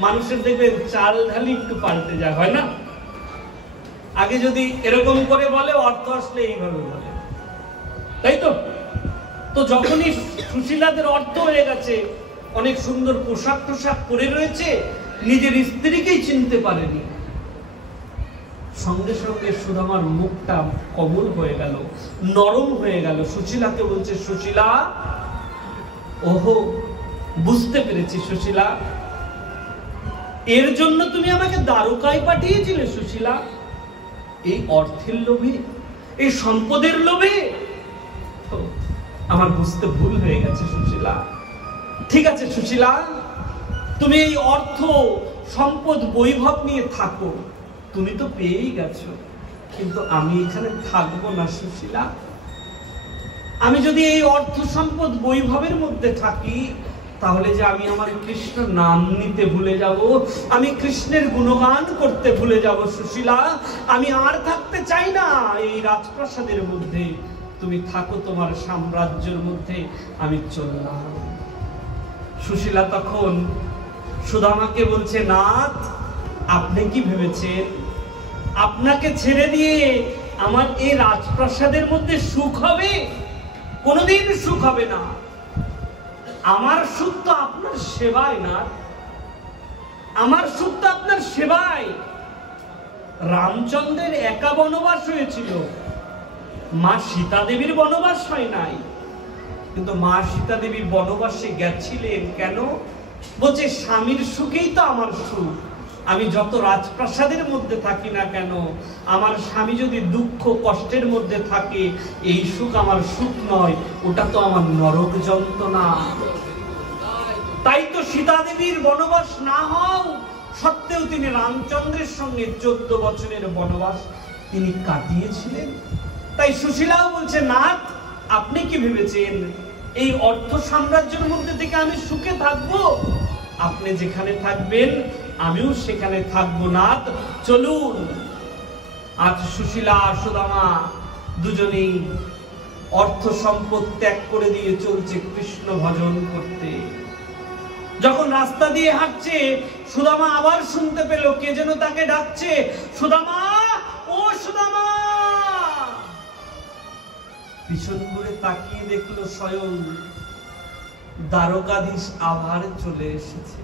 মানুষের দেখবেন চাল ঢালি একটু পাল্টে যায়, হয় না? আগে যদি এরকম করে বলে, অর্থ আসলে এইভাবে বলে, তাই তো? তো যখনই সুশীলাদের অর্থ হয়ে গেছে, অনেক সুন্দর পোশাক টোশাক পরে রয়েছে, নিজের স্ত্রীকেই চিনতে পারেনি। সঙ্গে সঙ্গে সুদামার মুখটা কোমল হয়ে গেল, নরম হয়ে গেল। সুশীলাকে বলছে, সুশীলা, ওহো বুঝতে পেরেছি সুশীলা, এর জন্য তুমি আমাকে দ্বারকায় পাঠিয়েছিলে সুশীলা? এই অর্থের লোভে, এই সম্পদের লোভে? আমার বুঝতে ভুল হয়ে গেছে সুশীলা। ঠিক আছে সুশীলা, তুমি এই অর্থ সম্পদ বৈভব নিয়ে থাকো, তুমি তো পেয়েই গেছো, কিন্তু আমি এখানে থাকবো না সুশীলা। আমি যদি এই অর্থ সম্পদ বৈভবের মধ্যে থাকি তাহলে যে আমি আমার কৃষ্ণ নাম নিতে ভুলে যাব, আমি কৃষ্ণের গুণগান করতে ভুলে যাব সুশীলা। আমি আর থাকতে চাই না এই রাজপ্রাসাদের মধ্যে, তুমি থাকো তোমার সাম্রাজ্যের মধ্যে, আমি চললাম। সুশীলা তখন সুদামাকে বলছে, নাথ আপনি কি ভেবেছেন আপনাকে ছেড়ে দিয়ে আমার এই রাজপ্রাসাদের মধ্যে সুখ হবে? কোনোদিন সুখ হবে না। আমার সুখ তো আপনার সেবায় না, আমার সুখ তো আপনার সেবায়। রামচন্দ্রের একা বনবাস হয়েছিল, মা সীতা দেবীর বনবাস হয় নাই। কিন্তু মা সীতা দেবী বনবাসে গেছিলেন কেন? বলছে স্বামীর সুখেই তো আমার সুখ। আমি যত রাজপ্রাসাদের মধ্যে থাকি না কেন, আমার স্বামী যদি দুঃখ কষ্টের মধ্যে থাকে, এই সুখ আমার সুখ নয়, ওটা তো আমার নরক যন্ত্রণা। তাই তো সীতা দেবীর বনবাস না হও সত্ত্বেও তিনি রামচন্দ্রের সঙ্গে 14 বছরের বনবাস তিনি কাটিয়েছিলেন। তাই সুশীলাও বলছে, নাথ আপনি কি ভেবেছেন এই অর্থ সাম্রাজ্যের মধ্যে থেকে আমি সুখে থাকবো? আপনি যেখানে থাকবেন আমিও সেখানে থাকবো নাথ, চলুন। আজ সুশীলা সুদামা দুজনেই অর্থ সম্পদ ত্যাগ করে দিয়ে চলছে কৃষ্ণ ভজন করতে। যখন রাস্তা দিয়ে হাঁটছে সুদামা আবার শুনতে পেল কে যেন তাকে ডাকছে, সুদামা, ও সুদামা। পিছন ঘুরে তাকিয়ে দেখলো স্বয়ং দ্বারকাধীশ আবার চলে এসেছে।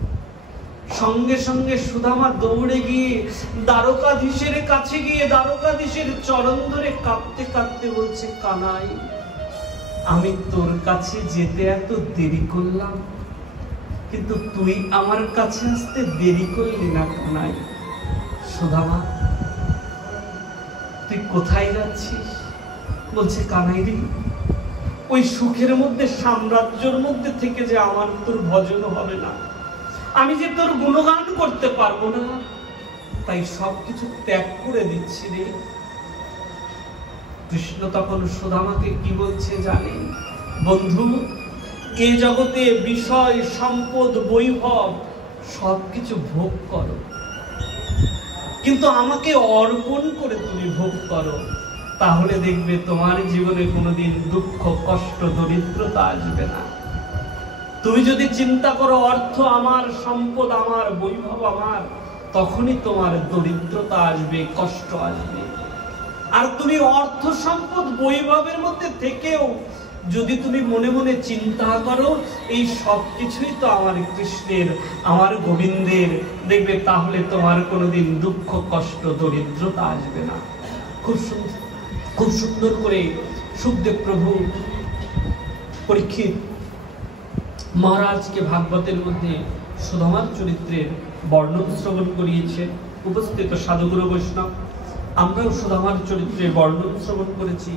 সঙ্গে সঙ্গে সুদামা দৌড়ে গিয়ে দ্বারকাধীশের কাছে গিয়ে দ্বারকাধীশের চরণ ধরে কাঁদতে কাঁদতে বলছে, কানাই, আমি তোর কাছে যেতে এত দেরি করলাম, কিন্তু তুই আমার কাছে আসতে দেরি করলি না কানাই। সুদামা, তুই কোথায় যাচ্ছিস? বলছে, কানাই রে, ওই সুখের মধ্যে, সাম্রাজ্যের মধ্যে থেকে যে আমার তোর ভজন হবে না, আমি যে তোর গুণগান করতে পারবো না, তাই সবকিছু ত্যাগ করে দিচ্ছি রে। কৃষ্ণ তখন সুদামাকে কি বলছে জানেন? বন্ধু, এ জগতে বিষয়, সম্পদ, বৈভব সবকিছু ভোগ করো, কিন্তু আমাকে অর্পণ করে তুমি ভোগ করো, তাহলে দেখবে তোমার জীবনে কোনোদিন দুঃখ, কষ্ট, দরিদ্রতা আসবে না। তুমি যদি চিন্তা করো অর্থ আমার, সম্পদ আমার, বৈভব আমার, তখনই তোমার দরিদ্রতা আসবে, কষ্ট আসবে। আর তুমি অর্থ, সম্পদ, বৈভবের মধ্যে থেকেও যদি তুমি মনে মনে চিন্তা করো এই সব কিছুই তো আমার কৃষ্ণের, আমার গোবিন্দের, দেখবে তাহলে তোমার কোনোদিন দুঃখ, কষ্ট, দরিদ্রতা আসবে না। খুব সুন্দর করে সুখদেব প্রভু পরীক্ষিত মহারাজকে ভাগবতের মধ্যে সুদামার চরিত্রের বর্ণন শ্রবণ করিয়েছে। উপস্থিত সাধুগুরু বৈষ্ণব, আমরাও সুদামার চরিত্রের বর্ণন শ্রবণ করেছি।